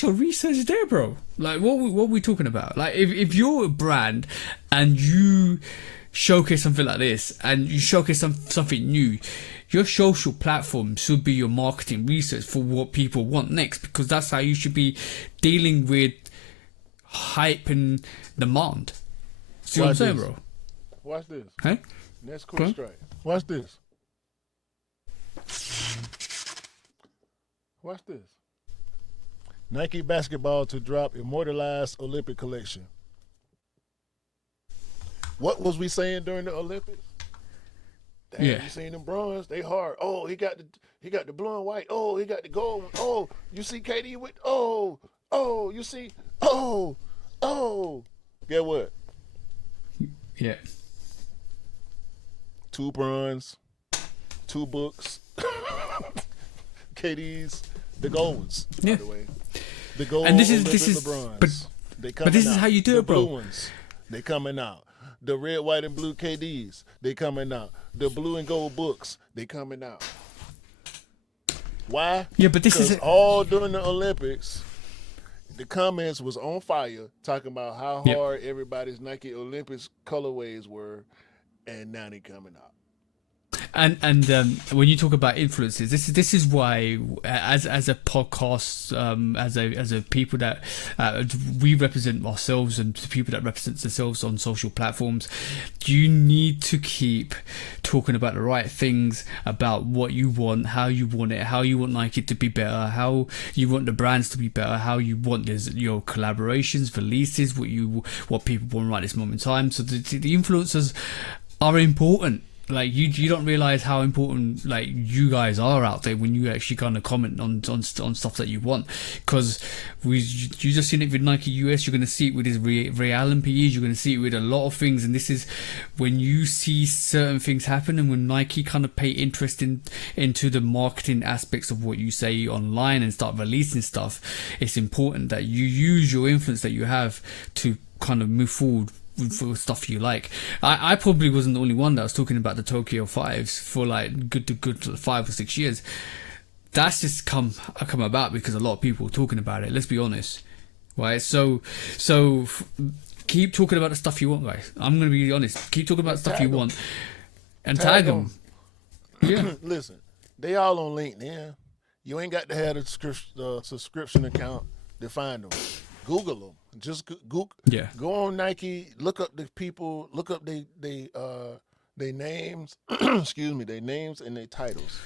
your research there, bro. Like, what we talking about? Like, if you're a brand and you showcase something like this and you showcase something new, your social platform should be your marketing research for what people want next, because that's how you should be dealing with hype and demand. See what I'm saying, bro? Watch this. Hey? Next quick strike. Watch this. Watch this. Nike basketball to drop immortalized Olympic collection. What was we saying during the Olympics? Damn, you seen them bronze? They hard. Oh, he got the blue and white. Oh, he got the gold one. Oh, you see KD with you see Get what? Yeah. 2 bronze, 2 books, KD's, the gold ones, by the way. The gold and this is the bronze. But this is how you do it, bro. The blue ones, they coming out. The red, white, and blue KDs, they coming out. The blue and gold books, they coming out. Why? Yeah, but this is all during the Olympics. The comments was on fire, talking about how hard everybody's Nike Olympics colorways were, and now they coming out. And when you talk about influences, this is why as a podcast, as a people that we represent ourselves and the people that represent themselves on social platforms, you need to keep talking about the right things about what you want, how you want it, how you want Nike to be better, how you want the brands to be better, how you want your collaborations, releases, what people want right this moment in time. So the influencers are important. Like you don't realize how important like you guys are out there when you actually kind of comment on stuff that you want, because you just seen it with Nike US, you're going to see it with his Real PEs, you're going to see it with a lot of things. And this is when you see certain things happen, and when Nike kind of pay interest into the marketing aspects of what you say online and start releasing stuff, it's important that you use your influence that you have to kind of move forward for stuff you like. I probably wasn't the only one that was talking about the Tokyo 5s for like good 5 or 6 years. That's just come about because a lot of people were talking about it, let's be honest, right? So keep talking about the stuff you want, guys. I'm gonna be honest, keep talking about the stuff you want and tag them. Yeah. Listen, they all on LinkedIn. You ain't got to have a subscription account to find them. Google them. Just Google. Yeah. Go on Nike. Look up the people. Look up they names. Excuse me. Their names and their titles.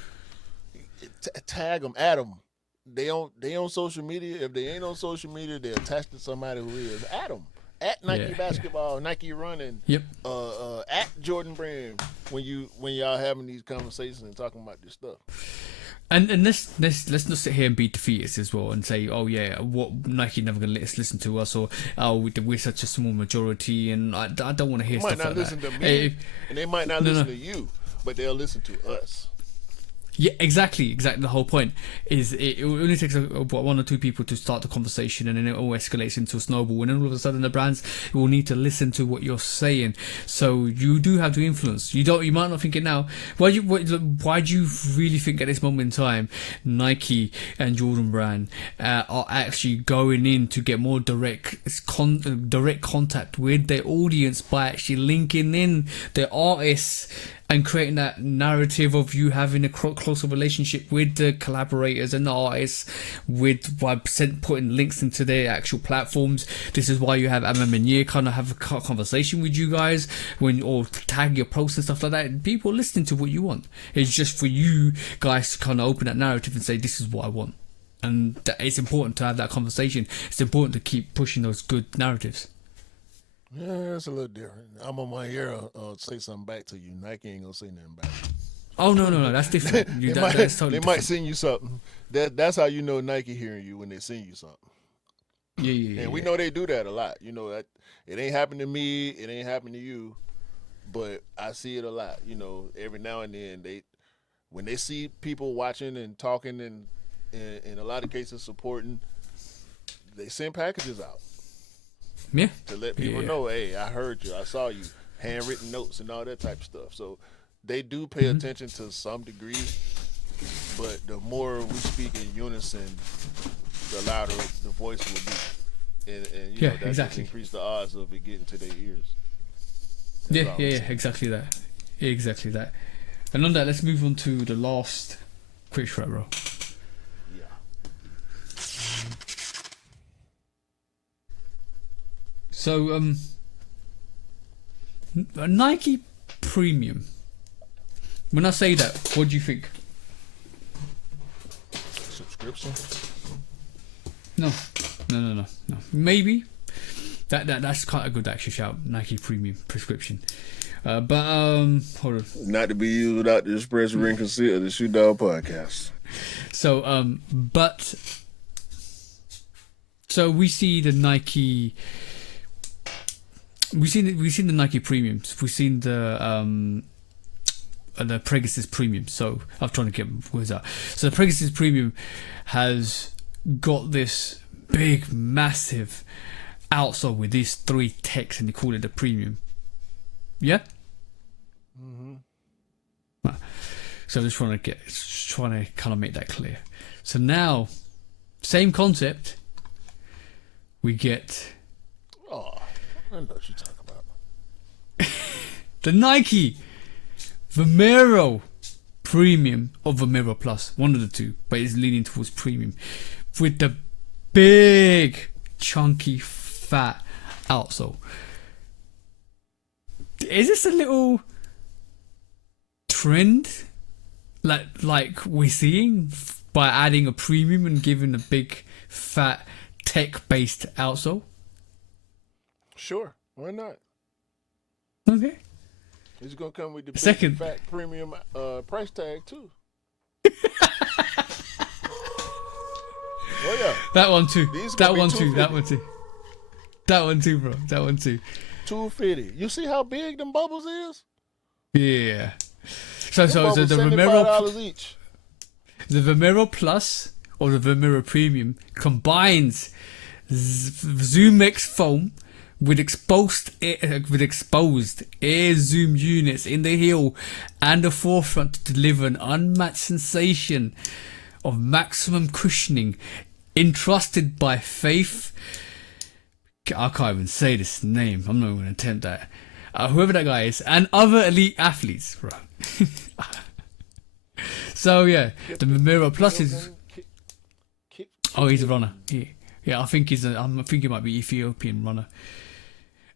Tag them. Add them. They on social media. If they ain't on social media, they're attached to somebody who is. Add them. At Nike basketball, Nike running. Yep. At Jordan Brand when y'all having these conversations and talking about this stuff. And let's not sit here and be defeatist as well and say, oh yeah, what Nike never gonna let us listen to us, or oh we're such a small majority, and I don't want to hear stuff like that. Might not listen to me, and they might not listen to you, but they'll listen to us. Yeah, exactly. The whole point is it only takes one or two people to start the conversation, and then it all escalates into a snowball. And then all of a sudden, the brands will need to listen to what you're saying. So you do have to influence. You might not think it now. Why do you really think at this moment in time, Nike and Jordan Brand are actually going in to get more direct contact with their audience by actually linking in their artists and creating that narrative of you having a closer relationship with the collaborators and the artists, by putting links into their actual platforms? This is why you have Amamanier kind of have a conversation with you guys or tag your posts and stuff like that. People listening to what you want. It's just for you guys to kind of open that narrative and say, this is what I want. And it's important to have that conversation. It's important to keep pushing those good narratives. Yeah, it's a little different. I'm on my ear. Say something back to you. Nike ain't gonna say nothing back. Oh no, that's different. That's totally they might send you something. That's how you know Nike hearing you, when they send you something. Yeah. And we know they do that a lot. You know that it ain't happened to me. It ain't happened to you, but I see it a lot. You know, every now and then when they see people watching and talking and in a lot of cases supporting, they send packages out. Yeah. To let people know, hey, I heard you, I saw you, handwritten notes and all that type of stuff. So they do pay attention to some degree, but the more we speak in unison, the louder the voice will be. And you know, that just increase the odds of it getting to their ears. Exactly that. And on that, let's move on to the last quick shot, bro. So, Nike Premium. When I say that, what do you think? Subscription? No. Maybe that's quite a good actual shout. Nike Premium prescription. But hold on. Not to be used without the express written consent of the Shoot Dog Podcast. So we see the Nike. We've seen the Nike Premiums. We've seen the Pegasus Premium. So I'm trying to get words out. So the Pegasus Premium has got this big, massive outsole with these 3 techs, and they call it the Premium. Yeah. Mm-hmm. So I'm just trying to kind of make that clear. So now, same concept. We get. Oh. I know what you're talking about. The Nike Vomero Premium or Vomero Plus, one of the two, but it's leaning towards Premium, with the big, chunky, fat outsole. Is this a little trend, like we're seeing by adding a Premium and giving a big, fat, tech-based outsole? Sure, why not? Okay. It's gonna come with the Second big, fat premium price tag too. Oh yeah, that one too. These That gonna be one too. That 250. one too. That one too, bro. That one too. 250. You see how big them bubbles is? Yeah. So Them bubbles the $75 Vomero, each. the Vomero Plus or the Vomero Premium combines Zoom X foam with exposed air zoom units in the heel and the forefront to deliver an unmatched sensation of maximum cushioning, entrusted by Faith. I can't even say this name. I'm not even going to attempt that. Whoever that guy is, and other elite athletes, bro. So yeah, the Vomero Plus is. Oh, he's a runner. Yeah, I think he's. I think he might be Ethiopian runner.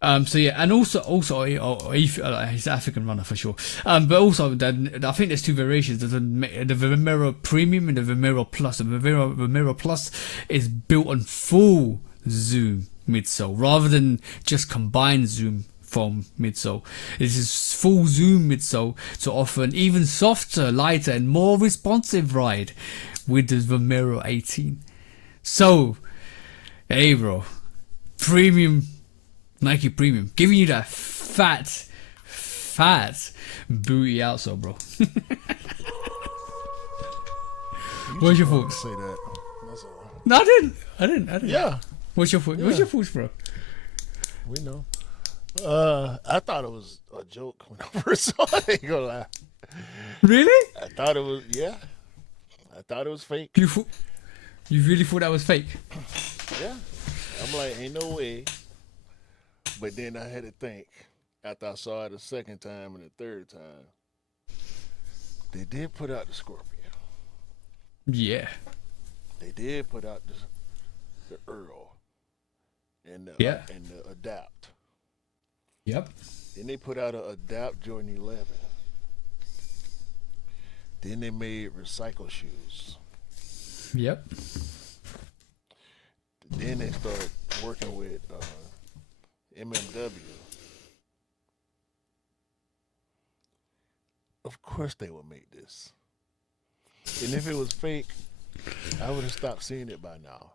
So yeah, and also he's an African runner for sure. But also, I think there's two variations. There's the Vomero Premium and the Vomero Plus. The Vomero Plus is built on full Zoom midsole rather than just combined Zoom foam midsole. This is full Zoom midsole to offer an even softer, lighter, and more responsive ride with the Vomero 18. So, hey, bro, Premium. Nike Premium, giving you that fat booty outsole, bro. What's your thoughts? Say that. That's all. No, I didn't. Yeah. What's your thoughts? Yeah. What's your thoughts, bro? We know. I thought it was a joke when I first saw it. I ain't gonna lie. Really? I thought it was. Yeah. I thought it was fake. You really thought that was fake? Yeah. I'm like, ain't no way. But then I had to think, after I saw it a second time and a third time, they did put out the Scorpion. Yeah. They did put out the Earl and the Adapt. Yep. Then they put out a Adapt Jordan 11. Then they made recycle shoes. Yep. Then they started working with MMW. Of course they would make this. And if it was fake, I would have stopped seeing it by now.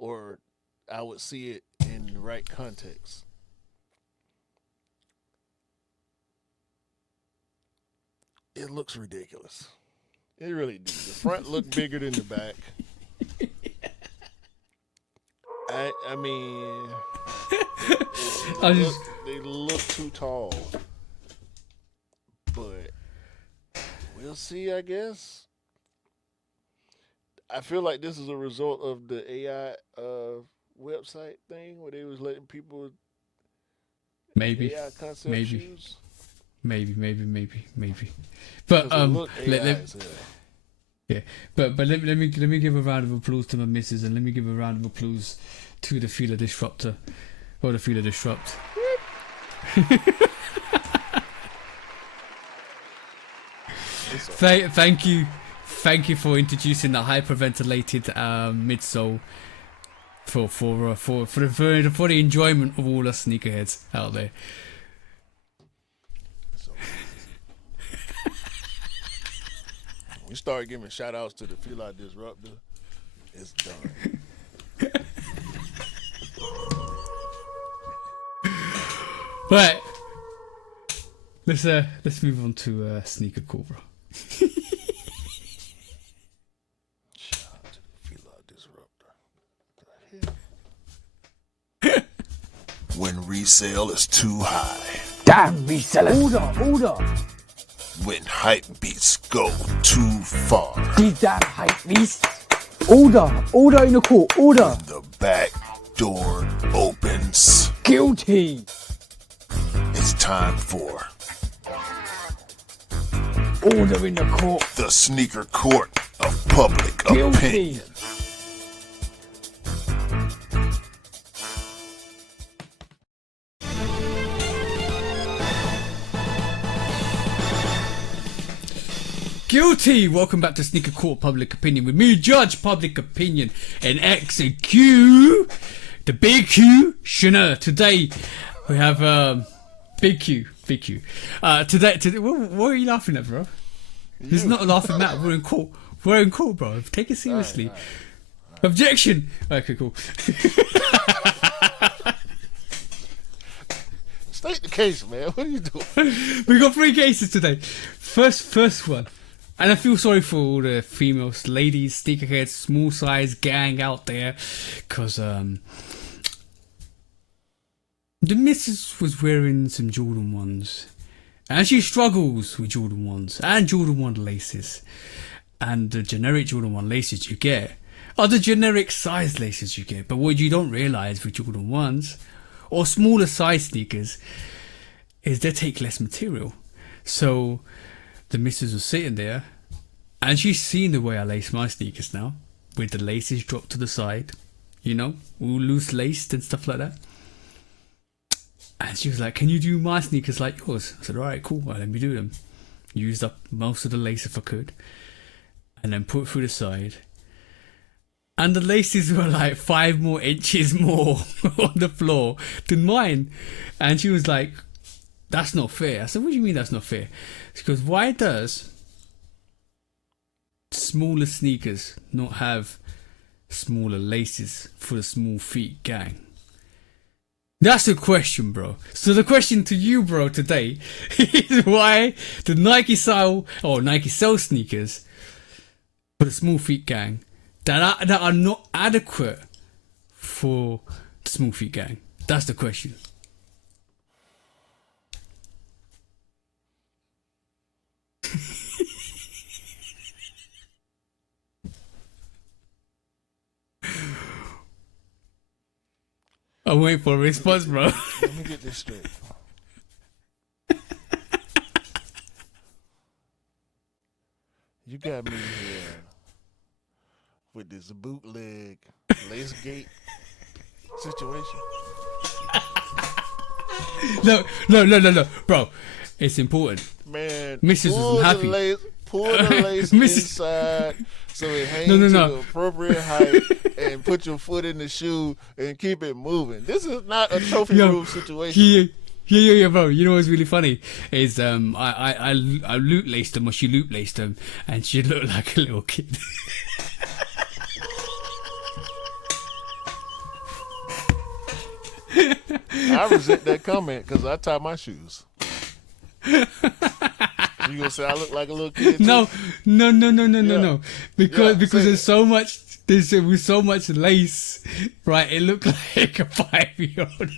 Or I would see it in the right context. It looks ridiculous. It really does. The front looked bigger than the back. I mean, they look too tall. But we'll see, I guess. I feel like this is a result of the AI website thing where they was letting people maybe AI concept shoes. Maybe. But yeah, but let me give a round of applause to my missus, and let me give a round of applause to the Feeler Disruptor, or the Feeler Disrupt. Thank you for introducing the hyperventilated midsole for the enjoyment of all us sneakerheads out there. We start giving shout outs to the Feel Disruptor, it's done. Right. Let's move on to Sneaker Cobra. Shout out to the Feel Disruptor. When resale is too high. Damn resellers. Order. When hype beats go too far. These damn hype beasts. Order in the court. Order. When the back door opens. Guilty. It's time for Order in the court. The sneaker court of public opinion. Guilty. Guilty! Welcome back to Sneaker Court Public Opinion with me, Judge Public Opinion, and X and Q, the Big Q, Shana. Today we have Big Q. Today, what are you laughing at, bro? It's not a laughing matter. We're in court. Bro. Take it seriously. All right. Objection. Okay, cool. State the case, man. What are you doing? We got 3 cases today. First one. And I feel sorry for all the females, ladies, sneakerheads, small size gang out there, because the missus was wearing some Jordan 1s, and she struggles with Jordan 1s and Jordan 1 laces, and the generic Jordan 1 laces you get are the generic size laces you get. But what you don't realise with Jordan 1s or smaller size sneakers is they take less material. So the missus was sitting there, and she's seen the way I lace my sneakers now, with the laces dropped to the side, you know, all loose laced and stuff like that. And she was like, "Can you do my sneakers like yours?" I said, "Alright, cool, well, let me do them." Used up most of the lace if I could, and then put it through the side. And the laces were like 5 more inches more on the floor than mine. And she was like, "That's not fair." I said, "What do you mean that's not fair?" She goes, "Why does smaller sneakers not have smaller laces for the small feet gang?" That's the question, bro. So the question to you, bro, today is why the Nike sell sneakers for the small feet gang that are not adequate for the small feet gang. That's the question. I'm waiting for a response, bro. Let me get this straight. You got me here with this bootleg lace gate situation. No, bro. It's important. Man, Mrs. wasn't happy. Pull the lace inside so it hangs to the appropriate height, and put your foot in the shoe and keep it moving. This is not a trophy room situation. Yeah, bro. You know what's really funny is I loop laced them, or she loop laced them, and she looked like a little kid. I resent that comment because I tie my shoes. You gonna say I look like a little kid too? No. Because there's so much. With so much lace, right? It looked like a 5-year-old.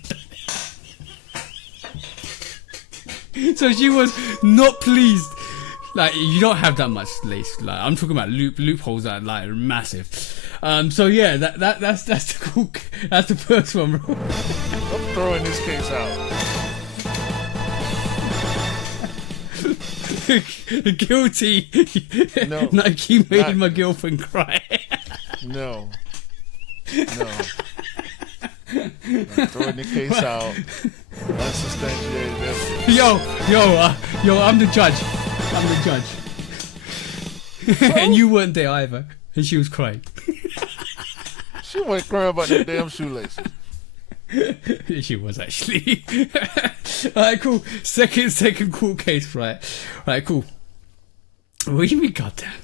So she was not pleased. Like, you don't have that much lace. Like, I'm talking about loopholes that are like massive. So yeah, that's the cool. That's the first one, bro. I'm throwing this case out. Guilty. No. Nike made my girlfriend cry. No. I'm throwing the case out. Unsubstantiated evidence. Yo, I'm the judge. And you weren't there either. And she was crying. She wasn't crying about the damn shoelaces. She was actually. Alright, cool. Second court case, right? Alright, cool. What do you mean, goddamn?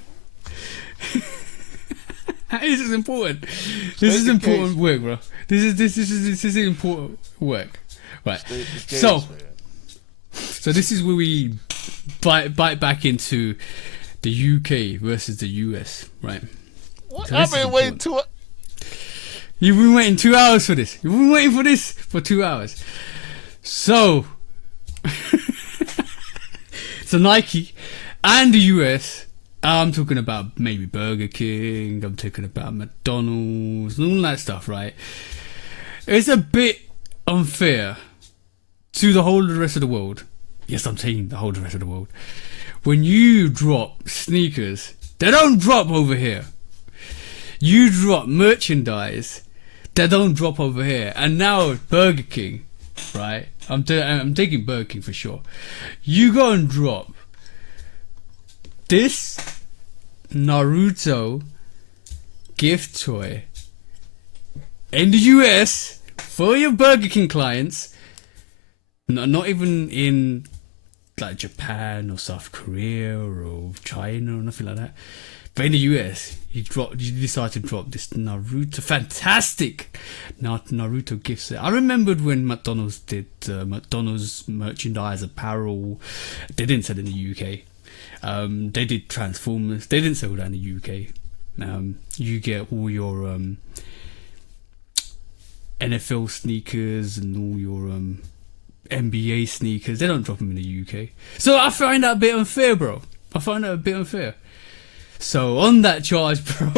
This is important. This is important work, bro. This is important work. Right. So this is where we bite back into the UK versus the US, right? What? So I've been waiting You've been waiting 2 hours for this. You've been waiting for this for 2 hours. So Nike and the US. I'm talking about maybe Burger King, I'm talking about McDonald's, and all that stuff, right? It's a bit unfair to the whole of the rest of the world. Yes, I'm saying the whole of the rest of the world. when you drop sneakers, they don't drop over here. You drop merchandise, they don't drop over here. And now Burger King, right? I'm taking Burger King for sure. You go and drop this Naruto gift toy in the US for your Burger King clients. Not even in like Japan or South Korea or China or nothing like that. But in the US, you decide to drop this Naruto, fantastic Naruto gift set. I remembered when McDonald's did McDonald's merchandise apparel. They didn't sell it in the UK. They did Transformers. They didn't sell that in the UK. You get all your NFL sneakers and all your NBA sneakers. They don't drop them in the UK. So I find that a bit unfair, bro. I find that a bit unfair. So on that charge, bro.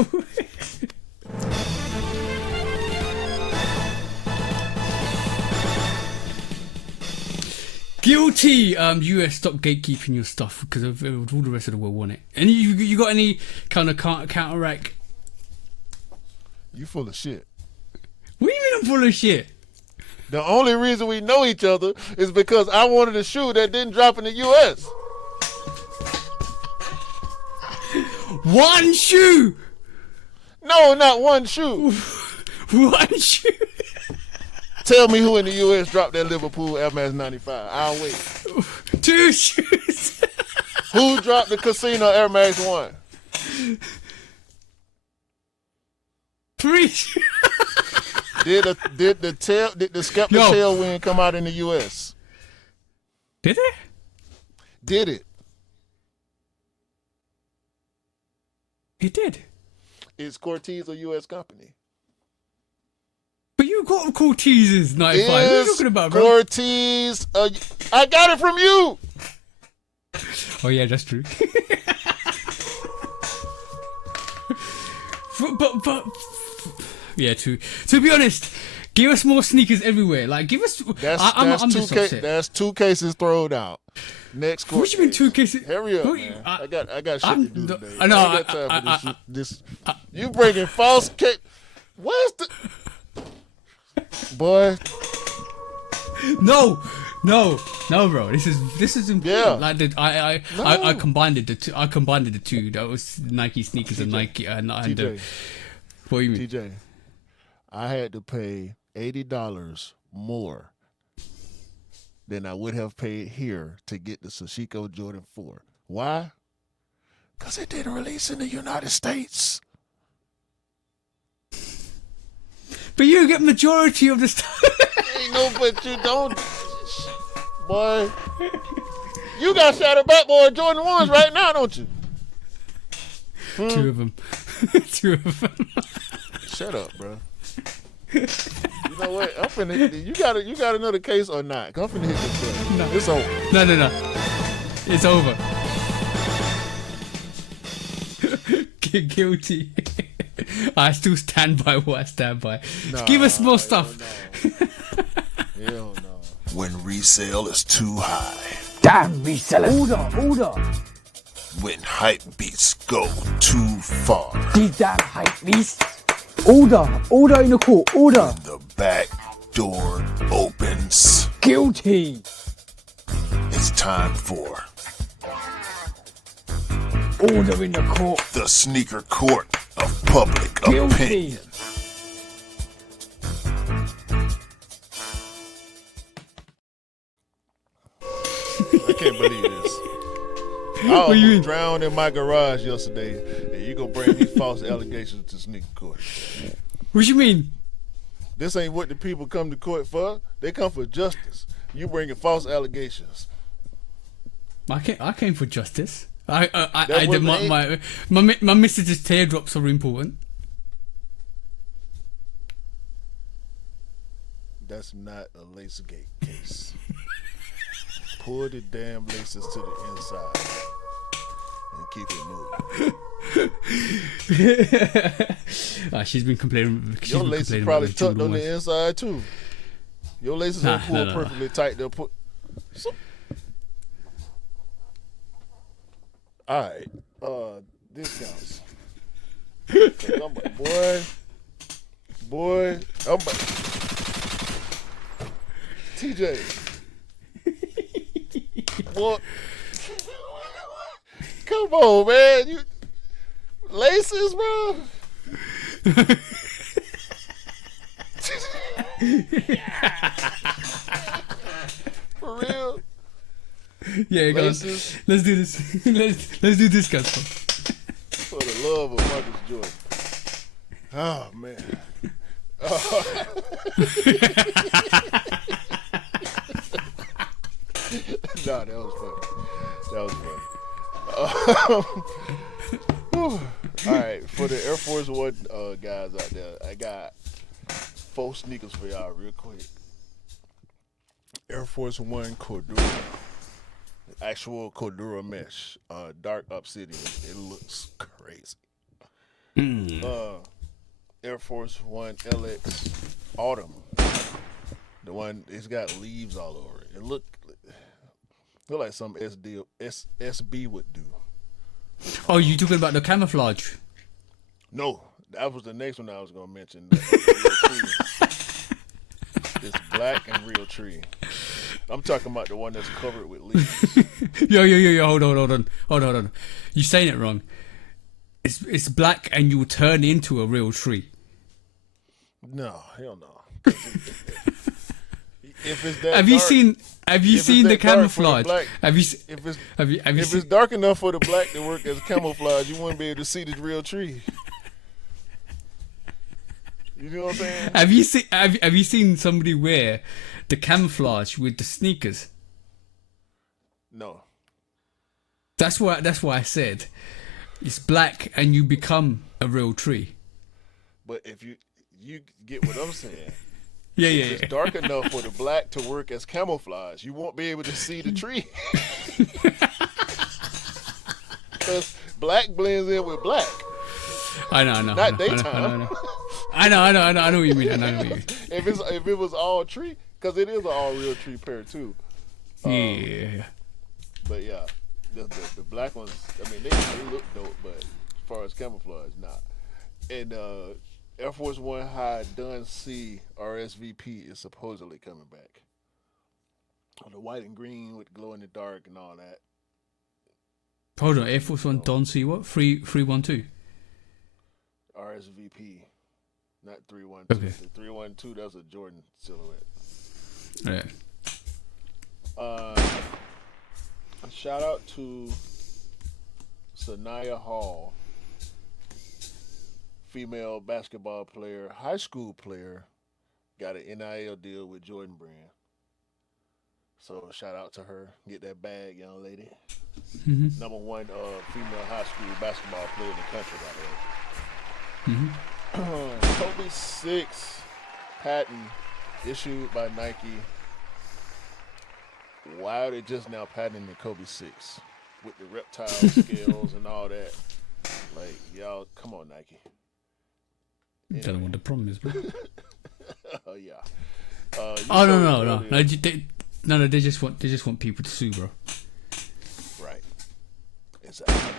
Guilty. US, stop gatekeeping your stuff because of all the rest of the world want it. And you got any kind of counteract? You full of shit. What do you mean I'm full of shit? The only reason we know each other is because I wanted a shoe that didn't drop in the US. One shoe. No, not one shoe. One shoe. Tell me who in the US dropped that Liverpool Air Max 95. I'll wait. 2 shoes. Who dropped the Casino Air Max 1? 3 shoes. Did the Skepta tailwind come out in the US? Did it? Did it? It did. Is Cortez a US company? But you got Cortez's 95. What are you talking about, bro? Cortez, I got it from you. Oh yeah, that's true. but yeah, to be honest, give us more sneakers everywhere. Like, give us. I'm just upset. That's 2 cases thrown out. Next question. What do you mean 2 cases? Hurry up, man. I got shit to do today. I know. I got time for this. You bringing false case? Where's the boy? No, bro. This is important. Yeah. Like I combined the two. I combined the two. That was Nike sneakers TJ, and Nike and TJ, what do you mean? TJ, I had to pay $80 more than I would have paid here to get the Sashiko Jordan 4. Why? Because it didn't release in the United States. But you get majority of the stuff. Ain't no, but you don't. Boy, you got shattered backboard Jordan 1s right now, don't you? 2 of them. 2 of them. Shut up, bro. You know what? I'm finna. You got another case or not? 'Cause I'm finna hit this button. No. It's over. No. It's over. Guilty. I still stand by what I stand by. Nah, give us more stuff. Hell no. When resale is too high. Damn resellers. Order. When hype beats go too far. These damn hype beasts. Order in the court. Order. The back door opens. Guilty. It's time for Order in the court. the sneaker court of public Guilty. opinion. I can't believe this. I almost drowned in my garage yesterday, and you gonna bring these false allegations to sneaker court. What you mean? This ain't what the people come to court for. They come for justice. You bringing false allegations. I came for justice. I That did wasn't my missus's teardrops are important. That's not a Lacergate case. Pull the damn laces to the inside and keep it moving. She's been complaining. Your laces probably tucked on the inside too. Your laces ain't pulled perfectly tight. They'll put. So, All right. Discounts. 'Cause I'm like, boy, I'm like, TJ. What? Come on, man. You laces, bro. For real. Yeah, go on. Laces. Let's do this. let's do this, guys. For the love of Marcus Jordan. Oh man. Nah, that was funny. All right, for the Air Force One guys out there, I got 4 sneakers for y'all real quick. Air Force One Cordura, actual Cordura mesh, dark obsidian. It looks crazy. Air Force One LX Autumn, the one it's got leaves all over it. It look like something SB would do. Oh, you talking about the camouflage? No, that was the next one I was gonna mention. It's black and real tree. I'm talking about the one that's covered with leaves. Yo, hold on. You're saying it wrong. It's black and you'll turn into a real tree. No, hell no. If it's that Have you seen the camouflage? If it's dark enough for the black to work as camouflage, you wouldn't be able to see the real tree. You know what I'm saying? Have you seen somebody wear the camouflage with the sneakers? No. That's why I said it's black and you become a real tree. But if you get what I'm saying. Yeah. It's dark enough for the black to work as camouflage. You won't be able to see the tree. Because black blends in with black. I know. Not daytime. I know what you mean. If it was all tree, because it is an all real tree pair too. Yeah. But yeah, the black ones. I mean, they look dope, but as far as camouflage, not. And Air Force One High Dun C RSVP is supposedly coming back. The white and green with glow in the dark and all that. Hold on, Air Force One Don C what? 312. RSVP, not 312. Okay. The 312, that's a Jordan silhouette. Yeah. Shout out to Sanaya Hall, female basketball player, high school player, got an NIL deal with Jordan Brand. So shout out to her. Get that bag, young lady. Mm-hmm. Number 1 female high school basketball player in the country, by the way. Kobe 6 patent issued by Nike. Why are they just now patenting the Kobe 6 with the reptile scales and all that? Like, y'all, come on, Nike. I don't know what the problem is, bro. Oh yeah. No. They just want people to sue, bro. Right. Exactly.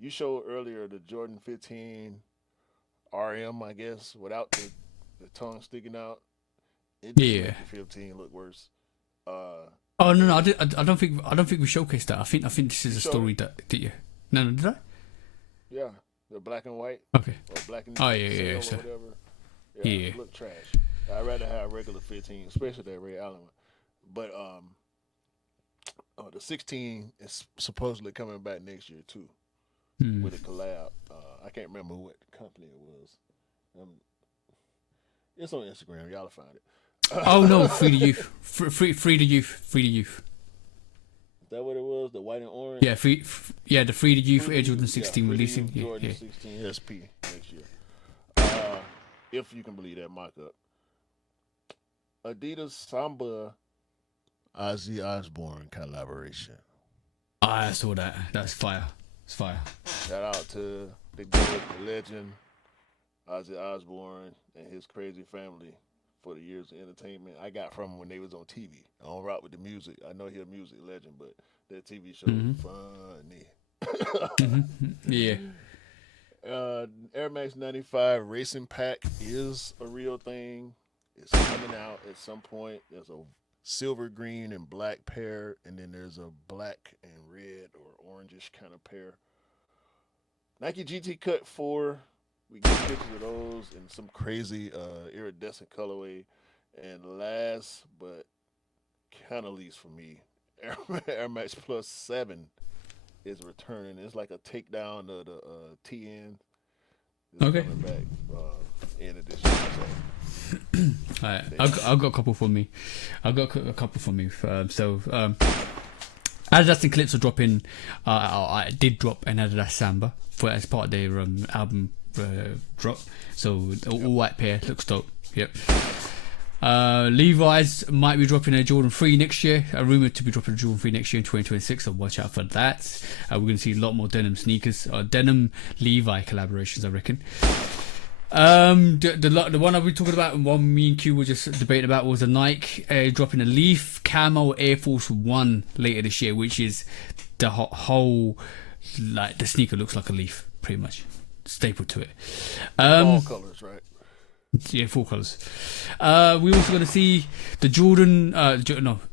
You showed earlier the Jordan 15 RM, I guess, without the tongue sticking out. It just makes the 15 look worse. No. I don't think we showcased that. I think this is a story that you. No, did I? Yeah, the black and white. Okay. Or black and yeah. or So, whatever. Yeah. Look trash. I'd rather have regular 15, especially that Ray Allen one. But the 16 is supposedly coming back next year too, with a collab. I can't remember what company it was. It's on Instagram. Y'all will find it. Oh no, Free the Youth. Free the Youth. Is that what it was? The white and orange? Yeah, the Free the Youth Air Jordan 16 releasing. Jordan 16 SP next year. If you can believe that mock-up. Adidas Samba Ozzy Osbourne collaboration. I saw that. That's fire. It's fire. Shout out to the legend Ozzy Osbourne and his crazy family for the years of entertainment I got from when they was on TV. I don't rock with the music. I know he a music legend, but that TV show was funny. Yeah. Air Max 95 Racing Pack is a real thing. It's coming out at some point. There's a silver, green, and black pair, and then there's a black and red or orangish kind of pair. Nike GT Cut 4. We get pictures of those in some crazy iridescent colorway. And last but kind of least for me, Air Max Plus 7 is returning. It's like a takedown of the TN. It's Okay. coming back in addition. So. Alright, I've got a couple for me. Adidas and Clips are dropping. I did drop an Adidas Samba as part of their album drop. So all white pair looks dope. Yep. Levi's might be dropping a Jordan 3 next year. Rumored to be dropping a Jordan 3 next year in 2026. So watch out for that. We're going to see a lot more denim sneakers, denim Levi collaborations, I reckon. The one I've been talking about and one me and Q were just debating about was a Nike dropping a Leaf Camo Air Force 1 later this year, which is the whole, like, the sneaker looks like a leaf, pretty much. Staple to it. All colors, right? Yeah, 4 colours. We also going to see the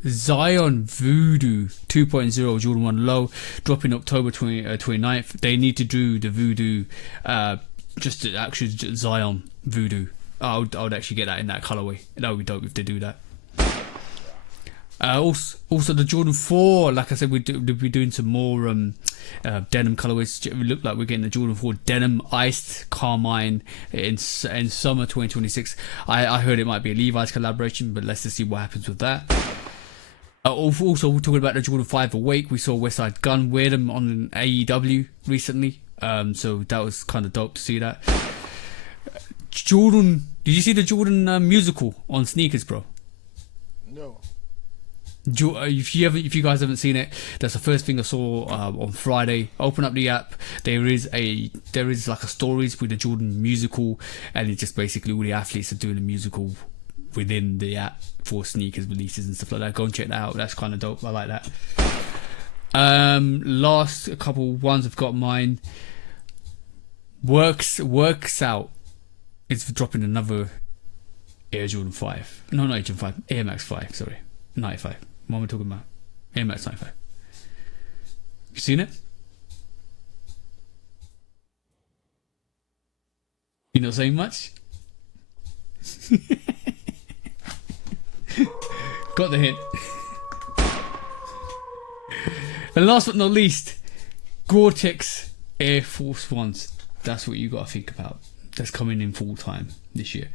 Zion Voodoo 2.0 Jordan 1 Low dropping October 29th. They need to do the Voodoo, just the actual Zion Voodoo. I would actually get that in that colorway. That would be dope if they do that. Also the Jordan 4, like I said, we'll be doing some more denim colorways. It look like we're getting the Jordan 4 denim iced carmine in summer 2026. I heard it might be a Levi's collaboration, but let's just see what happens with that. Also, we're talking about the Jordan 5 Awake. We saw Westside Gunn wear them on AEW recently, so that was kind of dope to see that. Jordan, did you see the Jordan musical on sneakers, bro? No. If you guys haven't seen it, that's the first thing I saw on Friday. Open up the app. There is like a stories with the Jordan musical, and it's just basically all the athletes are doing a musical within the app for sneakers releases and stuff like that. Go and check that out. That's kind of dope. I like that. Last couple ones I've got mine. Works out. It's dropping another Air Jordan 5. No, not Air Jordan 5. Air Max 5. Sorry, 95. What am I talking about? Air Max 95. You seen it? You're not saying much? Got the hint. And last but not least, Gore-Tex Air Force Ones. That's what you got to think about. That's coming in full time this year.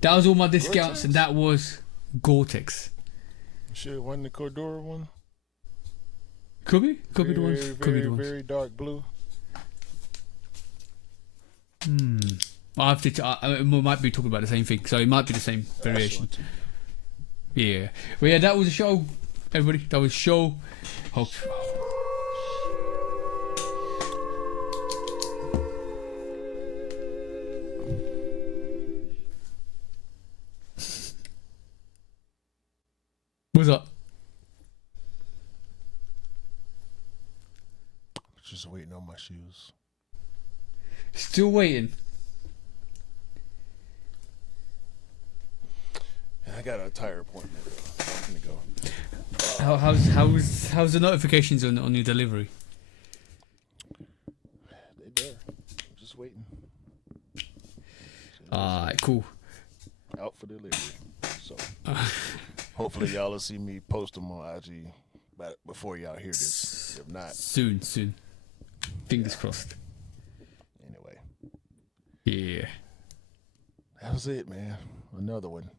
That was all my discounts, Gore-Tex? and that was Gore-Tex. Shit, wasn't the Cordura one? Could be the ones. Could be the ones. Very dark blue. I have to. We might be talking about the same thing, so it might be the same variation. Yeah. Well, yeah, that was a show, everybody. That was a show. Hope. What's up? Just waiting on my shoes. Still waiting. I got a tire appointment. I'm gonna go. How's the notifications on your delivery? They there. I'm just waiting. Alright, cool. Out for delivery. So hopefully y'all will see me post them on IG before y'all hear this. If not, Soon. Fingers crossed. anyway. Yeah. That was it, man. Another one.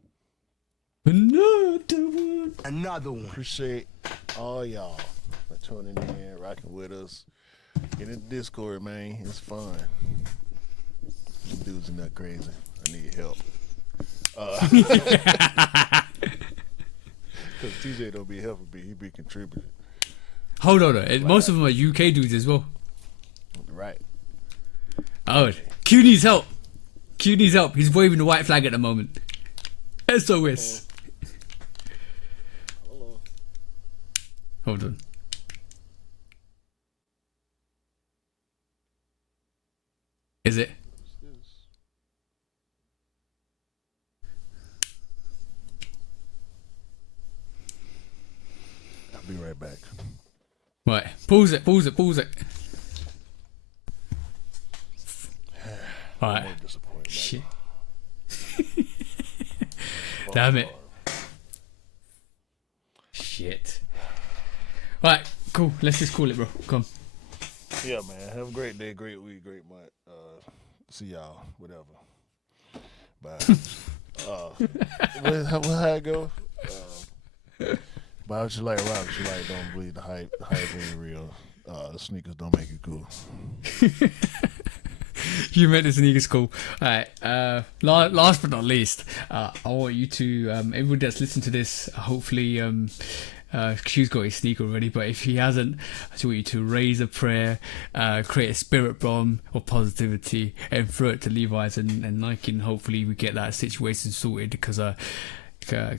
Another one. Appreciate all y'all for tuning in, rocking with us. Get in the Discord, man. It's fun. Them dudes are not crazy. I need help. Because TJ don't be helping me. He be contributing. Hold on. Most of them are UK dudes as well. Right. Oh, Q needs help. He's waving the white flag at the moment. SOS. Hold on. Hold on. Is it? What's this? I'll be right back. Right. Pause it. Alright. More disappointment. Shit. Damn it. Shit. Right, cool. Let's just call it, bro. Come. Yeah, man. Have a great day, great week, great month. See y'all, whatever. Bye. How it go? Buy what you like, rock what you like. Don't believe the hype. The hype ain't real. The sneakers don't make it cool. You meant the sneakers cool. Alright, last but not least, I want you to, everyone that's listened to this, hopefully, Q's got his sneaker already, but if he hasn't, I just want you to raise a prayer, create a spirit bomb of positivity, and throw it to Levi's and Nike, and hopefully we get that situation sorted, because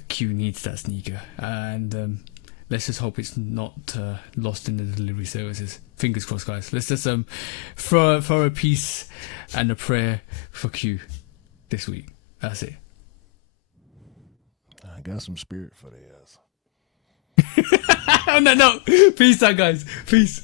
Q needs that sneaker, and let's just hope it's not lost in the delivery services. Fingers crossed, guys. Let's just throw a peace and a prayer for Q this week. That's it. I got some spirit for the ass. Oh, no. Peace out, guys. Peace.